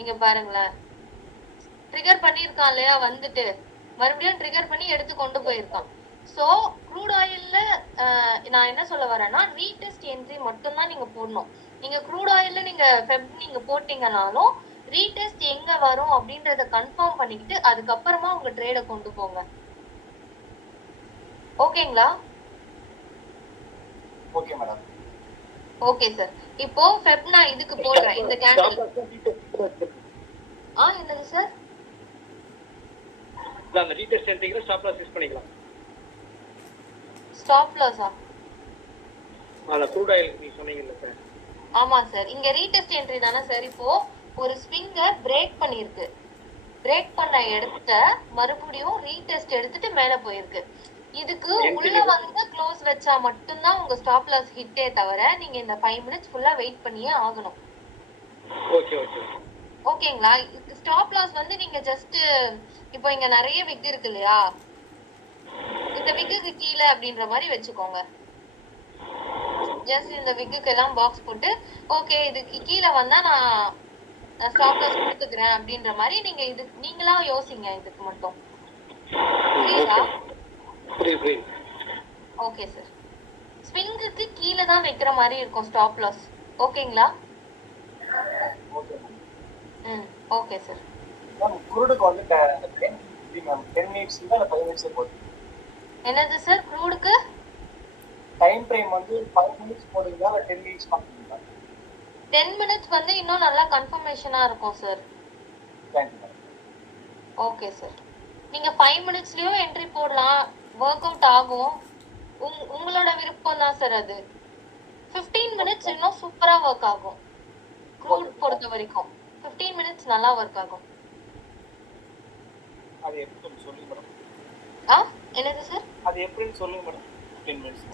இங்க பாருங்களேன், ட்ரிகர் பண்ணியிருக்கான் இல்லையா, வந்துட்டு மறுபடியும் ட்ரிகர் பண்ணி எடுத்து கொண்டு போயிருக்கான். ஸோ க்ரூட் ஆயில்ல நான் என்ன சொல்ல வரேன்னா, ரீடெஸ்ட் என்ட்ரி மட்டும்தான் நீங்க போடணும். நீங்க க்ரூட் ஆயில்ல நீங்க ஃபெப் நீங்க போட்டீங்கனாலும் ரீடெஸ்ட் எங்க வரும் அப்படின்றத கன்ஃபார்ம் பண்ணிக்கிட்டு அதுக்கப்புறமா உங்க ட்ரேட கொண்டு போங்க. ஓகேங்களா? Okay madam. Okay sir. இப்போ ஃபெப் நான் இதுக்கு போடுறேன் இந்த கேண்டில். என்னது சார்? அந்த ரீடெஸ்ட் என்ட்ரிக்கு ஸ்டாப் லாஸ் யூஸ் பண்ணிக்கலாம். ஸ்டாப் லாஸா? அந்த க்ரூட் ஆயில் நீ சொன்னீங்கல்ல சார். ஆமா சார், இங்க ரீடெஸ்ட் என்ட்ரி தானே சார். இப்போ ஒரு ஸ்விங்க பிரேக் பண்ணிருக்கு, பிரேக் பண்ண இடத்த மறுபடியும் ரீடெஸ்ட் எடுத்துட்டு மேல போயிருக்கு. இதுக்கு உள்ள வந்து க்ளோஸ் வச்சா மட்டும்தான் உங்க ஸ்டாப் லாஸ் ஹிட்டே தவிர நீங்க இந்த 5 மினிட்ஸ் ஃபுல்லா வெயிட் பண்ணியே ஆகணும். ஓகே ஓகே ஓகேங்களா? ஸ்டாப் லாஸ் வந்து நீங்க ஜஸ்ட் இப்போ இங்க நிறைய விக் இருக்கு இல்லையா, இந்த விக்குக்கு கீழே அப்படின்ற மாதிரி வச்சுக்கோங்க. ஜஸ்ட் இந்த விக்குக்கு எல்லாம் பாக்ஸ் போட்டு ஓகே இதுக்கு கீழே வந்தா நான் ஸ்டாப் லாஸ் கொடுத்துக்கிறேன் அப்படின்ற மாதிரி நீங்க இது நீங்களா யோசிங்க. இதுக்கு மட்டும் புரியுதா? புரியுது. Okay sir. ஸ்விங்குக்கு கீழே தான் வைக்கிற மாதிரி இருக்கும் ஸ்டாப் லாஸ். ஓகேங்களா? Okay sir. மேம் குருடுக்கு வந்து 10 மினிட்ஸ் இல்ல 5 மினிட்ஸ் போகுது. என்னது சார் க்ரூடுக்கு டைம் ஃப்ரேம் வந்து 5 மினிட்ஸ் போடுறீங்களா இல்ல 10 மினிட்ஸ் பண்ணுவீங்களா? 10 மினிட்ஸ் வந்து இன்னும் நல்லா கன்ஃபர்மேஷனா இருக்கும் sir. Thank you ma'am. Okay sir. நீங்க 5 மினிட்ஸ்லயும் என்ட்ரி போடலாம், ஒர்க் அவுட் ஆகும். உங்களோட விருப்பம் தான் சார் அது. 15 மினிட்ஸ் இன்னும் சூப்பரா ஒர்க் ஆகும். க்ரூட் பொறுத்த வரைக்கும் 15 மினிட்ஸ் நல்லா ஒர்க் ஆகும். அது எப்படி சொல்லுங்க மேடம்? என்னது சார்? அது எப்படின்னு சொல்லுங்க madam. 15 minutes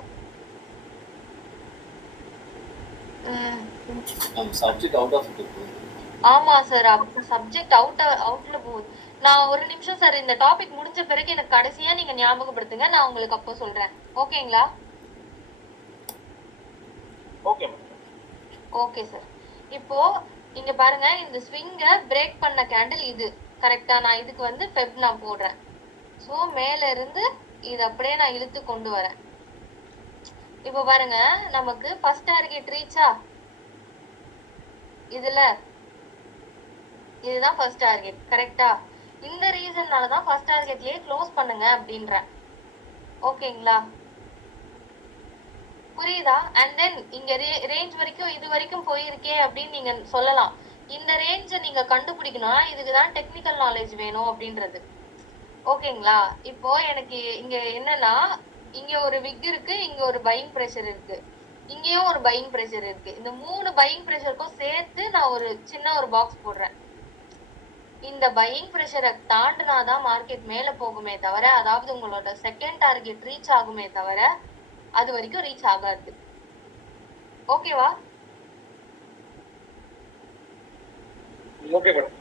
subject out of it. ஆமா சார், சப்ஜெக்ட் அவுட்ல போகுது. நான் ஒரு நிமிஷம் சார், இந்த டாபிக் முடிஞ்ச பிறகு எனக்கு கடைசியா நீங்க ஞாபகப்படுத்துங்க, நான் உங்களுக்கு அப்போ சொல்றேன். ஓகேங்களா? Okay ma'am. Okay sir. இப்போ இங்க பாருங்க, இந்த ஸ்விங்க பிரேக் பண்ண கேண்டில் இது கரெக்டா. நான் இதுக்கு வந்து ஃபெப் நான் போடுறேன். ஸோ மேல இருந்து இது அப்படியே நான் இழுத்து கொண்டு வரேன். இப்போ பாருங்க, நமக்கு ஃபர்ஸ்ட் டார்கெட் ரீச்சா, இதுதான் ஃபர்ஸ்ட் டார்கெட் கரெக்டா. இந்த ரீசன்னால தான் ஃபர்ஸ்ட் டார்கெட்லயே க்ளோஸ் பண்ணுங்க அப்படின்றேன். ஓகேங்களா? புரியுதா? அண்ட் தென் இங்க ரேஞ்ச் வரைக்கும் இது வரைக்கும் போயிருக்கே அப்படின்னு நீங்க சொல்லலாம். இந்த ரேஞ்சை நீங்க கண்டுபிடிக்கணும்னா இதுக்குதான் டெக்னிக்கல் நாலேஜ் வேணும் அப்படின்றது. ஓகேங்களா? இப்போ எனக்கு இங்க என்னன்னா, இங்க ஒரு விக் இருக்கு, இங்க ஒரு பையிங் ப்ரெஷர் இருக்கு, இங்கேயும் ஒரு பையிங் ப்ரெஷர் இருக்கு. இந்த 3 பையிங் ப்ரெஷருக்கும் சேர்த்து நான் ஒரு சின்ன ஒரு பாக்ஸ் போடுறேன். இந்த பையிங் ப்ரெஷரை தாண்டினாதான் மார்க்கெட் மேல போகுமே தவிர, அதாவது உங்களோட செகண்ட் டார்கெட் ரீச் ஆகுமே தவிர அது வரைக்கும் ரீச் ஆகாது. ஓகேவா? Okay madam.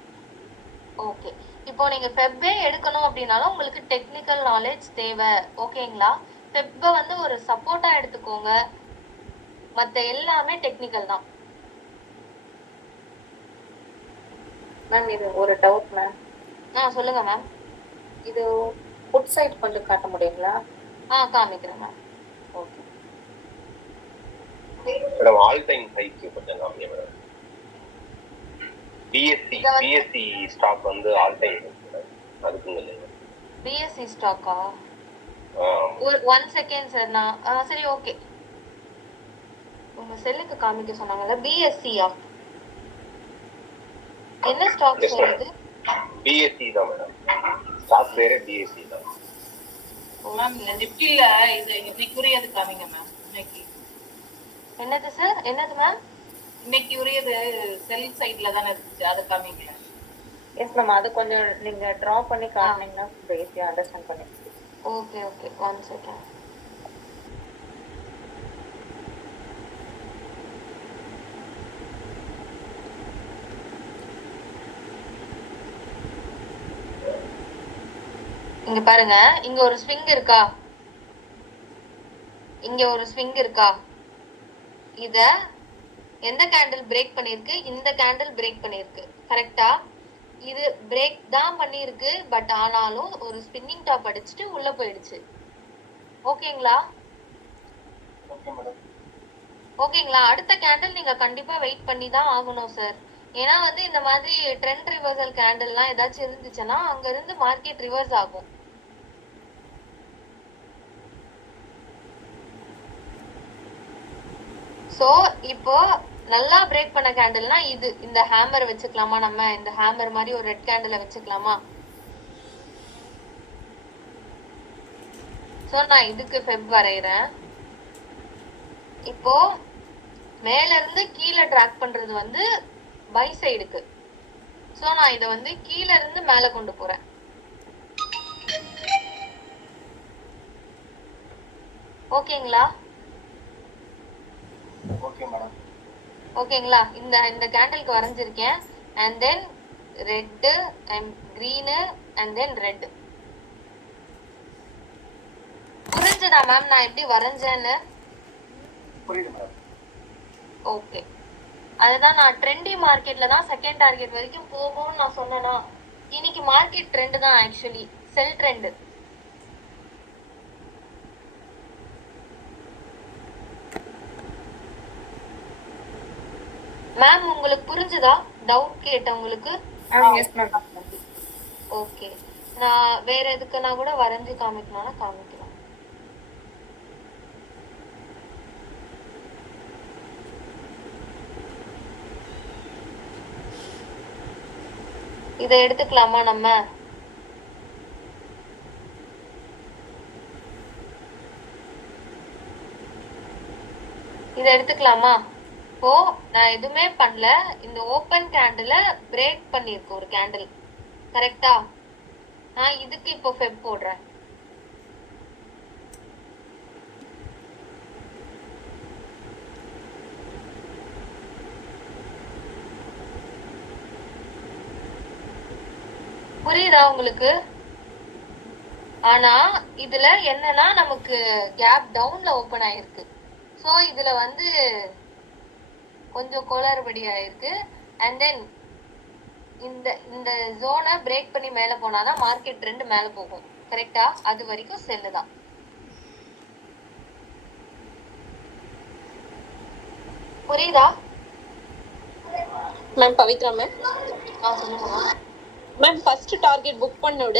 ஓகே. இப்போ நீங்க ஃபெப்பே எடுக்கணும் அப்படின்னாலும் உங்களுக்கு டெக்னிக்கல் நாலேஜ் தேவை. ஓகேங்களா? ஃபெப்பை வந்து ஒரு சப்போர்ட்டா எடுத்துக்கோங்க, மற்ற எல்லாமே டெக்னிக்கல் தான். மேம் இது ஒரு டவுட் மேம். சொல்லுங்க மேம். இது புட் சைட் கொஞ்சம் காட்ட முடியுங்களா? காமிக்கிறேன் ma'am. Okay madam. All time haiku கொஞ்சம் காமிங்க மேடம். பிஎஸ்சி ஸ்டாக் வந்து ஆல் டைம் அதுக்குங்க இல்லைங்க. பிஎஸ்சி ஸ்டாக்கா? ஒரு 1 செகண்ட் சார். நான் சரி ஓகே. உங்க செல்லுக்கு காமிக்க சொன்னாங்கல்ல, பிஎஸ்சியா? என்ன ஸ்டாக் சார் இது? பிஎஸ்சி தான் மேடம். ஸ்டாக் பேரே பிஎஸ்சி தான். மேம் இந்த நிஃப்டில இது இன்னைக்குரியது காமிங்க மேம். இன்னைக்கு என்னது சார்? என்னது மேம்? இன்னைக்கு உரியது செல் சைட்ல தானே இருந்துச்சு, அதை காமிங்க. எஸ் மேம், அது கொஞ்சம் நீங்க டிரா பண்ணி காட்டினீங்கன்னா கொஞ்சம் ஈஸியா அண்டர்ஸ்டாண்ட் பண்ணிக்கலாம். Okay okay, 1 second. இங்க பாருங்க, இங்க ஒரு ஸ்விங் இருக்கா, இங்க ஒரு ஸ்விங் இருக்கா. இத எந்த கேண்டில் பிரேக் பண்ணிருக்கு? இந்த கேண்டில் பிரேக் பண்ணிருக்கு. கரெக்டா? இது பிரேக் தான் பண்ணிருக்கு, பட் ஆனாலும் ஒரு ஸ்பின்னிங் டாப் அடிச்சுட்டு உள்ள போயிடுச்சு. ஓகேங்களா? Okay madam. ஓகேங்களா? அடுத்த கேண்டில் நீங்க கண்டிப்பா வெயிட் பண்ணி தான் ஆகணும் சார். ஏன்னா வந்து இந்த மாதிரி ட்ரெண்ட் ரிவர்சல் கேண்டில்லாம் ஏதாச்சும் இருந்துச்சுன்னா அங்க இருந்து மார்க்கெட் ரிவர்ஸ் ஆகும். சோ இப்போ நல்லா பிரேக் பண்ண கேண்டில்னா இது. இந்த ஹேமர் வச்சுக்கலாமா? நம்ம இந்த ஹேமர் மாதிரி ஒரு ரெட் கேண்டில வச்சுக்கலாமா? சோ நான் இதுக்கு ஃபெப் வரைகிறேன். இப்போ மேல இருந்து கீழே ட்ராக் பண்றது வந்து பை சைடுக்கு. சோ நான் இதை வந்து கீழ இருந்து மேல கொண்டு போறேன். ஓகேங்களா? Okay madam. ஓகேங்களா? இந்த கேண்டிலுக்கு வரைஞ்சிருக்கேன். And then red and green and then red. புரிஞ்சுதா மேம் நான் எப்படி வரைஞ்சேன்னு? புரியுது மேடம். ஓகே, அதுதான் நான் ட்ரெண்டி மார்க்கெட்ல தான் செகண்ட் டார்கெட் வரைக்கும் போகும்னு நான் சொன்னேனா. இன்னைக்கு மார்க்கெட் ட்ரெண்ட் தான், ஆக்சுவலி செல் ட்ரெண்ட். மேம் உங்களுக்கு புரிஞ்சுதா? டவுட் கேட்டவங்களுக்கு? Yes ma'am. ஓகே, நான் வேற எதுக்குன்னா கூட வரைஞ்சு காமிக்கணும்னா காமிக்கலாம். இதை எடுத்துக்கலாமா நம்ம? இதை எடுத்துக்கலாமா? இப்போ நான் எதுவுமே பண்ணல, இந்த ஓப்பன் கேண்டில பிரேக் பண்ணிருக்கு ஒரு கேண்டில். கரெக்டா? நான் இதுக்கு இப்போ ஃபெப் போடுறேன். புரியுதா உங்களுக்கு? ஆனா இதுல என்னன்னா நமக்கு கேப் டவுன்ல ஓபன் ஆயிருக்கு. சோ இதுல வந்து கொஞ்சம் கோளாறுபடி ஆயிருக்கு. அண்ட் தென் இந்த ஜோனை பிரேக் பண்ணி மேல போனாதான் மார்க்கெட் ட்ரெண்ட் மேல போகும். கரெக்டா? அது வரைக்கும் செல்லு தான். புரியுதா மேம்? பவித்ரா மேம். சொல்லுங்க மேம், ஃபர்ஸ்ட் டார்கெட் புக் பண்ணோட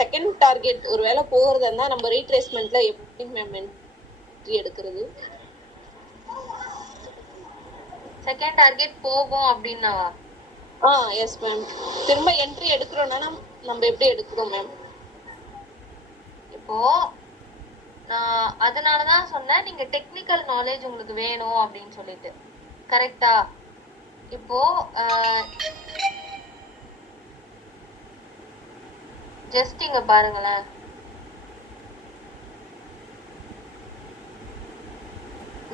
செகண்ட் டார்கெட் ஒருவேளை போகிறதா இருந்தால் நம்ம ரீட்ரேஸ்மெண்ட்ல எப்படி மேம் என்ட்ரி எடுக்கிறது? செகண்ட் டார்கெட் போகும் அப்படின்னா? Yes ma'am. திரும்ப என்ட்ரி எடுக்கிறோம்னா நம்ம எப்படி எடுக்கிறோம் மேம்? இப்போ நான் அதனாலதான் சொன்னேன் நீங்க டெக்னிக்கல் நாலேஜ் உங்களுக்கு வேணும் அப்படின்னு சொல்லிட்டு. கரெக்டா? இப்போ ஜஸ்ட் இங்க பாருங்களேன்.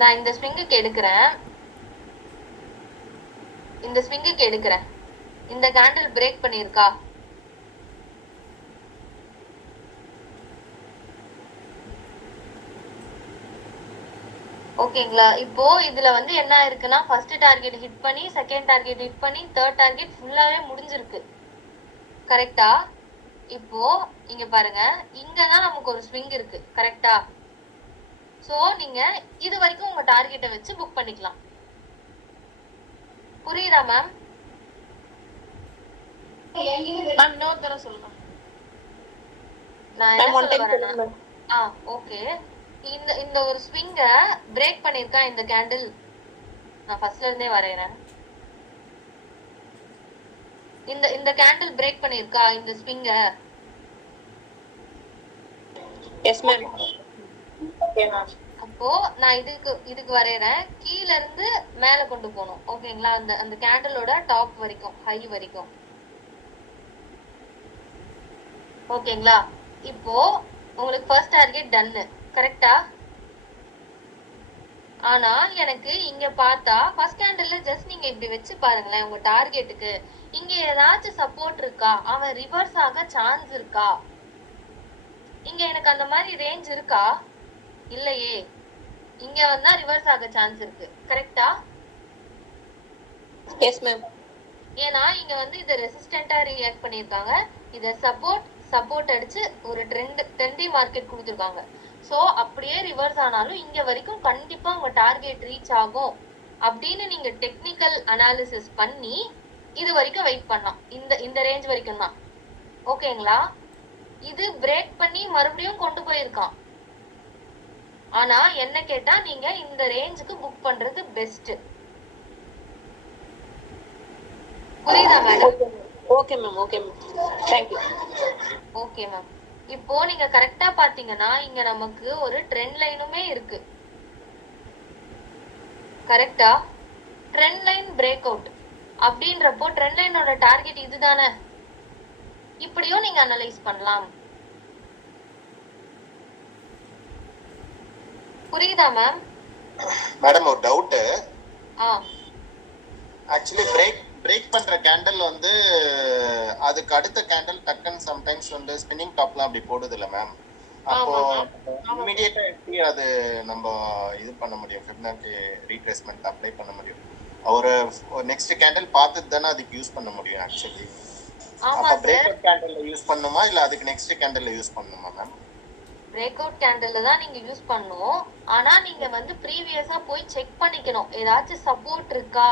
நான் இந்த ஸ்விங்குக்கு எடுக்கிறேன், இந்த ஸ்விங்குக்கு எடுக்கிறேன். இந்த கேண்டில் பிரேக் பண்ணிருக்கா? ஓகேங்களா? இப்போ இதுல வந்து என்ன இருக்குன்னா ஃபர்ஸ்ட் டார்கெட் ஹிட் பண்ணி, செகண்ட் டார்கெட் ஹிட் பண்ணி, தேர்ட் டார்கெட் ஃபுல்லாவே முடிஞ்சிருக்கு. கரெக்டா? இப்போ இங்க பாருங்க, இங்கதான் நமக்கு ஒரு ஸ்விங் இருக்கு. கரெக்டா? சோ நீங்க இது வரைக்கும் உங்க டார்கெட்டை வச்சு புக் பண்ணிக்கலாம். புரியுதா மேம்? மேம் இன்னொரு தடவை சொல்லுங்க. நான் என்ன சொல்ல வரேன்னா, ஓகே, இந்த ஒரு ஸ்விங்க பிரேக் பண்ணிருக்கா இந்த கேண்டில். நான் ஃபர்ஸ்ட்ல இருந்தே வரையறேன். இந்த கேண்டில் பிரேக் பண்ணிருக்கா இந்த ஸ்விங்க? Yes ma'am. Okay ma'am. அப்போ நான் இதுக்கு வரையறேன். கீழ இருந்து மேல கொண்டு போகணும். ஓகேங்களா? அந்த கேண்டலோட டாப் வரைக்கும், ஹை வரைக்கும். ஓகேங்களா? இப்போ உங்களுக்கு ஃபர்ஸ்ட் டார்கெட் டன்னு. கரெக்டா? ஆனா எனக்கு இங்க பார்த்தா ஃபர்ஸ்ட் கேண்டல்ல ஜஸ்ட் நீங்க இப்படி வச்சு பாருங்களேன். உங்க டார்கெட்டுக்கு இங்க ஏதாச்சும் சப்போர்ட் இருக்கா? அவன் ரிவர்ஸ் ஆக சான்ஸ் இருக்கா? இங்க எனக்கு அந்த மாதிரி ரேஞ்ச் இருக்கா? இல்லையே. இங்க வந்தா ரிவர்ஸ் ஆக சான்ஸ் இருக்கு. கரெக்டா? Yes ma'am. ஏன்னா இங்க வந்து இத ரெசிஸ்டன்ட்டா ரியாக்ட் பண்ணிருக்காங்க. இத சப்போர்ட் அடிச்சு ஒரு ட்ரெண்டி மார்க்கெட் கொடுத்துருக்காங்க. சோ அப்படியே ரிவர்ஸ் ஆனாலும் இங்க வரைக்கும் கண்டிப்பா உங்க டார்கெட் ரீச் ஆகும் அப்படின்னு நீங்க டெக்னிக்கல் அனாலிசிஸ் பண்ணி இது வரைக்கும் வெயிட் பண்ணலாம். இந்த ரேஞ்ச் வரைக்கும் தான். ஓகேங்களா? இது பிரேக் பண்ணி மறுபடியும் கொண்டு போயிருக்கான். ஆனா என்ன கேட்டா நீங்க இந்த ரேஞ்சுக்கு புக் பண்றது பெஸ்ட். புரியுதா madam? Okay ma'am. Okay ma'am. Thank you. Okay ma'am. இப்போ நீங்க கரெக்டா பாத்தீங்கன்னா இங்க நமக்கு ஒரு ட்ரெண்ட் லைனுமே இருக்கு. கரெக்டா? ட்ரெண்ட் லைன் பிரேக் அவுட் அப்படின்றப்போ ட்ரெண்ட் லைனோட டார்கெட் இதுதானே. இப்படியும் நீங்க அனலைஸ் பண்ணலாம். புரியுதா மேம்? மேடம் ஒரு டவுட். ஆ ஆக்சுவலி பிரேக் பண்ற கேண்டில் வந்து அதுக்கு அடுத்த கேண்டில் டக்குன்னு சம்டைம்ஸ் வந்து ஸ்பின்னிங் டாப்லாம் அப்படி போடுது இல்ல மேம். அப்போ இமிடியேட்டா எப்படி அது நம்ம இது பண்ண முடியும்? ஃபிபனாச்சி ரீட்ரேஸ்மென்ட் அப்ளை பண்ண முடியும்? ஒரு நெக்ஸ்ட் கேண்டில் பார்த்துட்டு தானே அதுக்கு யூஸ் பண்ண முடியும் ஆக்சுவலி. அப்ப பிரேக் அவுட் கேண்டில்ல யூஸ் பண்ணுமா இல்ல அதுக்கு நெக்ஸ்ட் கேண்டில்ல யூஸ் பண்ணுமா மேம்? பிரேக் அவுட் கேண்டில்ல தான் நீங்க யூஸ் பண்ணணும். ஆனா நீங்க வந்து ப்ரீவியஸா போய் செக் பண்ணிக்கணும். ஏதாச்சும் சப்போர்ட் இருக்கா,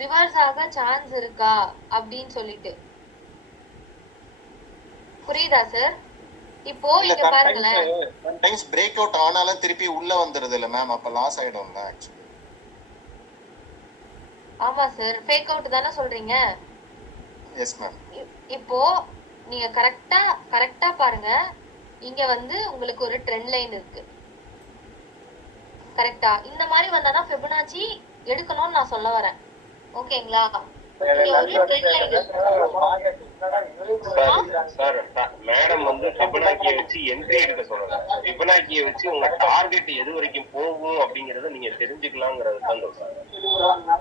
ரிவர்ஸ் ஆக சான்ஸ் இருக்கா அப்படின்னு சொல்லிட்டு. புரியுதா சார்? இப்போ இங்க பாருங்களேன். சம்டைம்ஸ் பிரேக் அவுட் ஆனாலும் திருப்பி உள்ள வந்துருது இல்ல மேம். அப்ப லாஸ் ஆயிடும்ல ஆக்சுவலி. ஆமா சார். ஃபேக் அவுட் தானே சொல்றீங்க? Yes ma'am. இப்போ நீங்க கரெக்டா பாருங்க. இங்க வந்து உங்களுக்கு ஒரு ட்ரெண்ட் லைன் இருக்கு. கரெக்டா? இந்த மாதிரி வந்தாதான் ஃபிபனாச்சி எடுக்கணும்னு நான் சொல்ல வரேன். ஓகேங்களா? இங்க ஒரு ட்ரெண்ட் லைன் இருக்கு. சார் மேடம் வந்து ஃபிபனாக்கியை வச்சு என்ட்ரி எடுக்க சொல்றாங்க. ஃபிபனாக்கியை வச்சு உங்க டார்கெட் எது வரைக்கும் போகும் அப்படிங்கறத நீங்க தெரிஞ்சுக்கலாங்கிறது தான் சொல்றாங்க.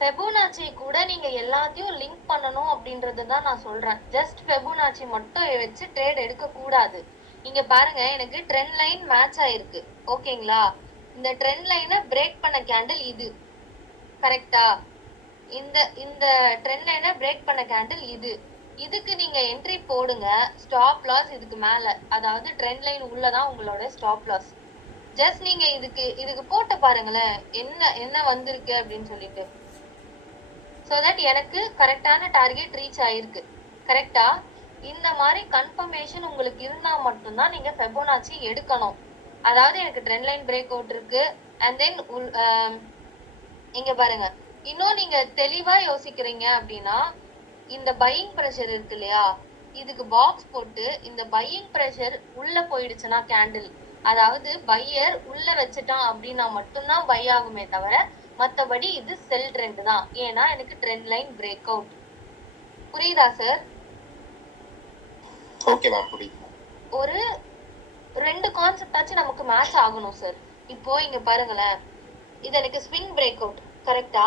ஃபெபோனாச்சி கூட நீங்க எல்லாத்தையும் லிங்க் பண்ணணும் அப்படின்றது தான் நான் சொல்றேன். ஜஸ்ட் ஃபெபோனாச்சி மட்டும் வச்சு ட்ரேட் எடுக்க கூடாது. இங்க பாருங்க, எனக்கு ட்ரெண்ட் லைன் மேட்ச் ஆயிருக்கு. ஓகேங்களா? இந்த ட்ரெண்ட் லைனை பிரேக் பண்ண கேண்டில் இது. கரெக்டா? இந்த ட்ரெண்ட் லைனை பிரேக் பண்ண கேண்டில் இது. இதுக்கு நீங்க என்ட்ரி போடுங்க. ஸ்டாப் லாஸ் இதுக்கு மேல, அதாவது ட்ரெண்ட் லைன் உள்ளதான் உங்களோட ஸ்டாப் லாஸ். ஜஸ்ட் நீங்க இதுக்கு போட்டு பாருங்களேன் என்ன வந்திருக்கு அப்படின்னு சொல்லிட்டு. so that எனக்கு கரெக்டான டார்கெட் ரீச் ஆயிருக்கு. கரெக்டா? இந்த மாதிரி கன்ஃபர்மேஷன் உங்களுக்கு இருந்தா மட்டும்தான் நீங்க ஃபெபோனாச்சி எடுக்கணும். அதாவது எனக்கு ட்ரெண்ட் லைன் பிரேக் அவுட் இருக்கு அண்ட் தென் இங்க பாருங்க. இன்னும் நீங்க தெளிவா யோசிக்கிறீங்க அப்படின்னா இந்த பையிங் ப்ரெஷர் இருக்கு இல்லையா, இதுக்கு பாக்ஸ் போட்டு இந்த பையிங் ப்ரெஷர் உள்ள போயிடுச்சுன்னா கேண்டில், அதாவது பையர் உள்ள வச்சுட்டான் அப்படின்னா மட்டும்தான் பை ஆகுமே தவிர மத்தபடி இது செல் ட்ரெண்ட் தான். ஏன்னா எனக்கு ட்ரெண்ட் லைன் பிரேக் அவுட். புரியுதா சார்? ஓகே மேம், புரியுது. ஒரு ரெண்டு கான்செப்ட் ஆச்சு நமக்கு மேட்ச் ஆகணும் சார். இப்போ இங்க பாருங்களேன், இது எனக்கு ஸ்விங் பிரேக் அவுட். கரெக்டா?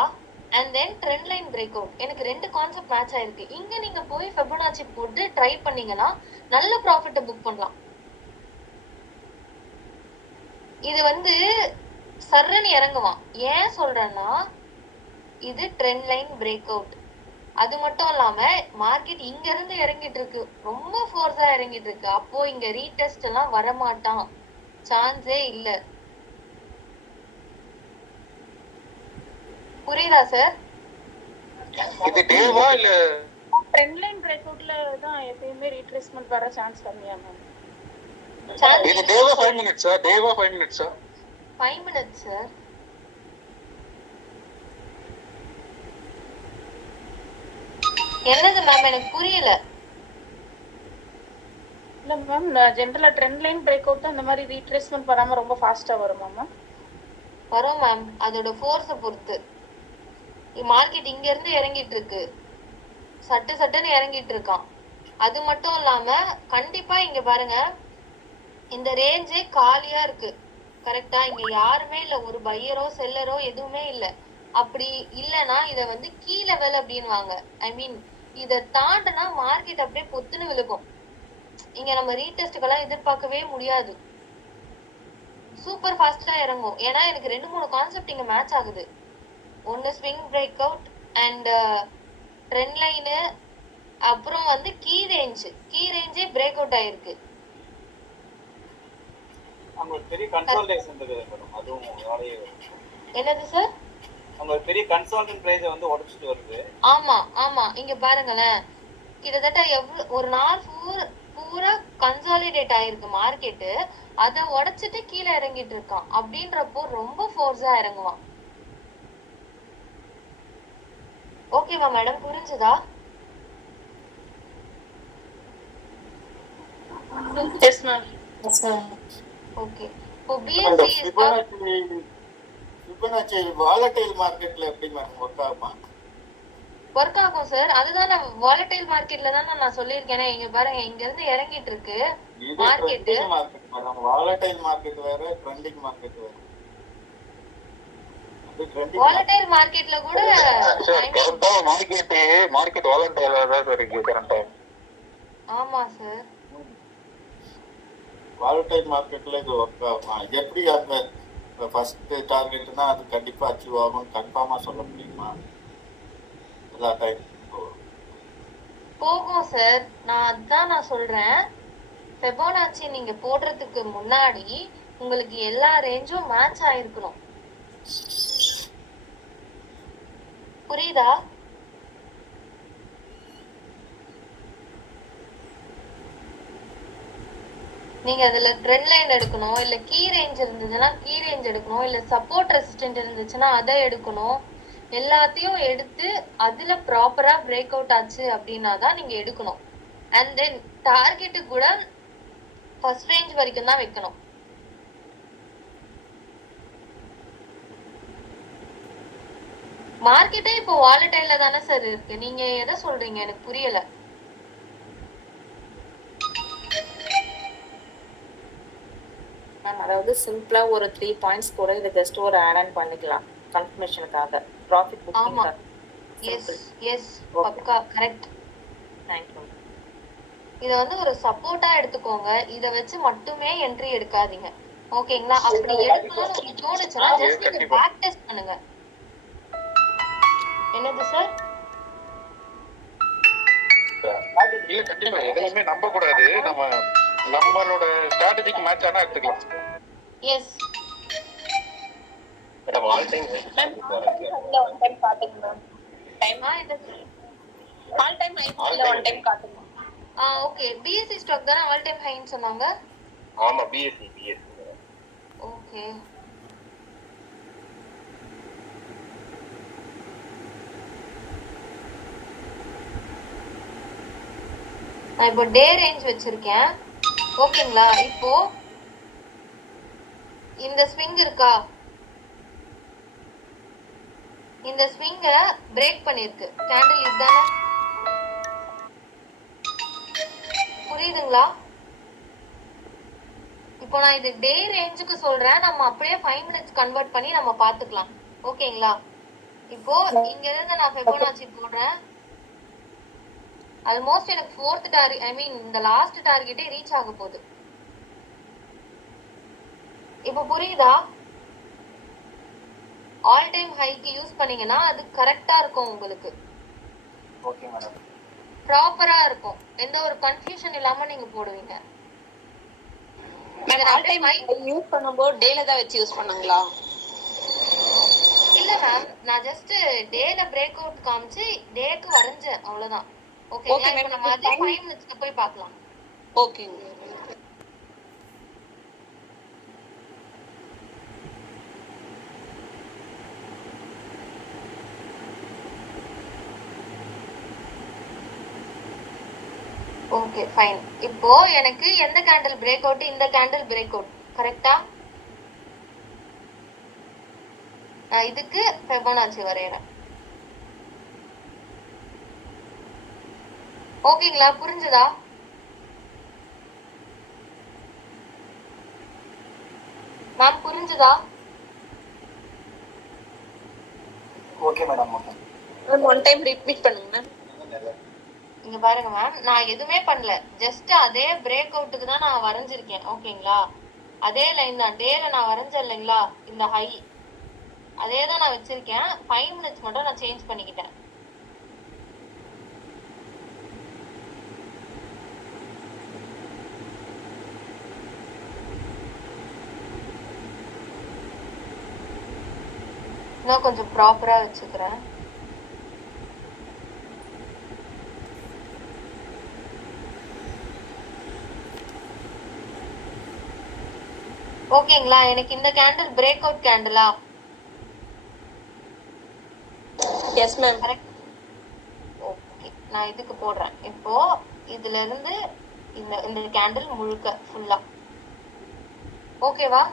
And then trend line break out. எனக்கு ரெண்டு கான்செப்ட் மேட்ச் ஆயிருக்கு. இங்க நீங்க போய் ஃபெபோனாச்சி போட்டு ட்ரை பண்ணீங்கன்னா நல்ல ப்ராஃபிட்டை புக் பண்ணலாம். இது வந்து சர்ரன்னு இறங்குவான். ஏன் சொல்றேன்னா இது ட்ரெண்ட் லைன் பிரேக் அவுட். அது மட்டும் இல்லாம மார்க்கெட் இங்க இருந்து இறங்கிட்டு இருக்கு, ரொம்ப ஃபோர்ஸா இறங்கிட்டு இருக்கு. அப்போ இங்க ரீடெஸ்ட் எல்லாம் வரமாட்டான், சான்ஸே இல்ல. புரியுதா சார்? இது டேவா இல்ல ட்ரெண்ட் லைன் பிரேக் அவுட்ல தான் எப்பயுமே ரீட்ரேஸ்மென்ட் வர சான்ஸ் கம்மியா மேம். இது டேவா 5 மினிட்ஸா? டேவா 5 மினிட்ஸா? 5 மினிட்ஸ் சார். என்னது மேம், எனக்கு புரியல. இல்ல மேம் ஜென்ரலா ட்ரெண்ட் லைன் பிரேக் அவுட் தான் இந்த மாதிரி ரீட்ரேஸ்மெண்ட் பண்ணாம ரொம்ப ஃபாஸ்டா வருமா மேம்? வரும் மேம், அதோட ஃபோர்ஸை பொறுத்து. மார்க்கெட் இங்க இருந்து இறங்கிட்டு இருக்கு, சட்டுன்னு இறங்கிட்டு இருக்கான். அது மட்டும் இல்லாம கண்டிப்பா இங்க பாருங்க, இந்த ரேஞ்சே காலியா இருக்கு. கரெக்டா? இங்க யாருமே இல்ல, ஒரு பையரோ செல்லரோ எதுவுமே இல்ல. அப்படி இல்லைன்னா இத வந்து கீ லெவல் அப்படின்வாங்க. ஐ மீன் இத தாண்டினா மார்க்கெட் அப்படியே பொத்துன்னு விழுகும். இங்க நம்ம ரீடெஸ்டுக்கெல்லாம் எதிர்பார்க்கவே முடியாது. சூப்பர் ஃபாஸ்டா இறங்கும். ஏன்னா எனக்கு 2-3 கான்செப்ட் இங்க மேட்ச் ஆகுது. ஒன்னு swing break out and trend line, அப்புறம் வந்து கீ ரேஞ்சே பிரேக் அவுட் ஆயிருக்கு. அவங்களுக்கு பெரிய கன்சால்டேஷன் இருக்குது மேடம், அதுவும் அதனாலேயே. என்னது சார்? அவங்களுக்கு பெரிய கன்சால்டன்ட் பிரைஸை வந்து உடைச்சிட்டு வருது. ஆமா இங்க பாருங்களேன், கிட்டத்தட்ட ஒரு நாள் பூரா கன்சாலிடேட் ஆயிருக்கு மார்க்கெட்டு. அதை உடைச்சிட்டு கீழே இறங்கிட்டு இருக்கான். அப்படின்றப்போ ரொம்ப ஃபோர்ஸா இறங்குவான். ஓகேவா மேடம், புரிஞ்சுதா? S ma'am. ஓகே. இப்போ பிஎஸ்சி ஃபிபனாச்சி வாலடைல் மார்க்கெட்ல எப்படி மேம் ஒர்க் ஆகுமா? ஒர்க் ஆகும் சார். அதுதான் நான் வாலடைல் மார்க்கெட்ல தான் நான் சொல்லியிருக்கேனே. இங்க பாருங்க, இங்க இருந்து இறங்கிட்டு இருக்கு மார்க்கெட். வாலடைல் மார்க்கெட் வேற, ட்ரெண்டிங் மார்க்கெட் வேற. வாலடைல் மார்க்கெட்ல கூட மார்க்கெட் வாலடைல் தான் இருக்கு கரண்ட் டைம். ஆமா சார், வாலடைல் மார்க்கெட்ல இது ஒர்க் ஆகுமா? எப்படி அந்த ஃபர்ஸ்ட் டார்கெட்னா அது கண்டிப்பா அச்சீவ் ஆகும் கன்ஃபார்மா சொல்ல முடியுமா? எல்லா டைம் போகும் சார். நான் சொல்றேன், ஃபெபோனாச்சி நீங்க போடுறதுக்கு முன்னாடி உங்களுக்கு எல்லா ரேஞ்சும் மேட்ச் ஆயிருக்கணும். புரியுதா? நீங்க அதுல ட்ரெண்ட் லைன் எடுக்கணும், இல்ல கீ ரேஞ்ச் இருந்ததுன்னா கீ ரேஞ்ச் எடுக்கணும், இல்ல சப்போர்ட் ரெசிஸ்டன்ட் இருந்துச்சுன்னா அதை எடுக்கணும். எல்லாத்தையும் எடுத்து அதுல ப்ராப்பரா பிரேக் அவுட் ஆச்சு அப்படின்னா தான் நீங்க எடுக்கணும். அண்ட் தென் டார்கெட்டு கூட ஃபர்ஸ்ட் ரேஞ்ச் வரைக்கும் தான் வைக்கணும். மார்க்கெட்டே இப்போ வாலடைல்ல தானே சார் இருக்கு. நீங்க எதை சொல்றீங்க எனக்கு புரியல. மேம் அதாவது சிம்பிளா ஒரு 3 பாயிண்ட்ஸ் கூட இதை ஜஸ்ட் ஒரு ஆட் ஆன் பண்ணிக்கலாம் கன்ஃபர்மேஷனுக்காக, ப்ராஃபிட் புக்கிங்காக. எஸ் பக்கா கரெக்ட். தேங்க்யூ. இதை வந்து ஒரு சப்போர்ட்டா எடுத்துக்கோங்க. இதை வச்சு மட்டுமே என்ட்ரி எடுக்காதீங்க. ஓகேங்களா? அப்படி எடுக்கணும்னு உங்களுக்கு தோணுச்சுன்னா ஜஸ்ட் நீங்க பேக் டெஸ்ட் பண்ணுங்க. என்னது சார்? இல்ல கண்டிப்பா எதையுமே நம்ப கூடாது. நம்மளோட ஸ்ட்ராட்டஜிக்கு மேட்ச் ஆனா எடுத்துக்கலாம். Yes madam all time one time காட்டுங்க மேம். டைம் ஆல் டைம் ஹைல ஒன் டைம் காட்டுங்க. ஓகே. பிஎஸ்சி ஸ்டாக் தானே ஆல் டைம் ஹைன்னு சொன்னாங்க? ஆமா பிஎஸ்சி ஓகே. நான் இப்போ டே ரேஞ்ச் வச்சிருக்கேன். ஓகேங்களா? இப்போ இந்த ஸ்விங் இருக்கா, இந்த ஸ்விங்க பிரேக் பண்ணிருக்கு கேண்டில் இதுதானே, புரியுதுங்களா? இப்போ நான் இது டே ரேஞ்சுக்கு சொல்றேன். நம்ம அப்படியே 5 மினிட்ஸ் கன்வெர்ட் பண்ணி நம்ம பாத்துக்கலாம். ஓகேங்களா? இப்போ இங்க இருந்து நான் ஃபெபோனாச்சி போடுறேன். ஆல்மோஸ்ட் எனக்கு 4th டார்கெட், ஐ மீன் இந்த லாஸ்ட் டார்கெட்டே ரீச் ஆக போகுது. இப்போ புரியுதா? ஆல் டைம் ஹைக்கு யூஸ் பண்ணீங்கன்னா அது கரெக்டா இருக்கும் உங்களுக்கு. Okay madam. ப்ராப்பரா இருக்கும். எந்த ஒரு கன்ஃபியூஷன் இல்லாம நீங்க போடுவீங்க. மேம் ஆல் டைம் யூஸ் பண்ணும்போது டேல தான் வச்சு யூஸ் பண்ணாங்களா? இல்ல மேம், நான் ஜஸ்ட் டேல பிரேக் அவுட் காமிச்சு டேக்கு வரைஞ்சேன், அவ்வளவுதான். Okay ma'am. நம்ம அதே 5 மினிட்ஸ்க்கு போய் பார்க்கலாம். ஓகே. Okay fine. இப்போ எனக்கு எந்த கேண்டில் பிரேக் அவுட், இந்த கேண்டில் பிரேக் அவுட், கரெக்டா? நான் இதுக்கு ஃபெபோனாச்சி வரையறேன். ஓகேங்களா? புரிஞ்சுதா? மேம் புரிஞ்சுதா? Okay madam, okay. Ma'am one time repeat பண்ணுங்க மேம். இங்க பாருங்க மேம், நான் எதுவுமே பண்ணல, ஜஸ்ட் அதே பிரேக் அவுட்டுக்கு தான் நான் வரைஞ்சிருக்கேன். ஓகேங்களா? அதே லைன் தான் டேல நான் வரைஞ்சேன் இல்லைங்களா, இந்த ஹை அதே தான் நான் வச்சிருக்கேன். 5 மினிட்ஸ் மட்டும் நான் சேஞ்ச் பண்ணிக்கிட்டேன். இன்னும் கொஞ்சம் ப்ராப்பரா வச்சுக்கிறேன். ஓகேங்களா? எனக்கு இந்த candle break out candela? Yes ma'am. Correct. Okay, நான் இதுக்கு போடுறேன். இப்போ இதுல இருந்து இந்த இந்த கேண்டில் முழுக்க ஃபுல்லா ஓகேவா?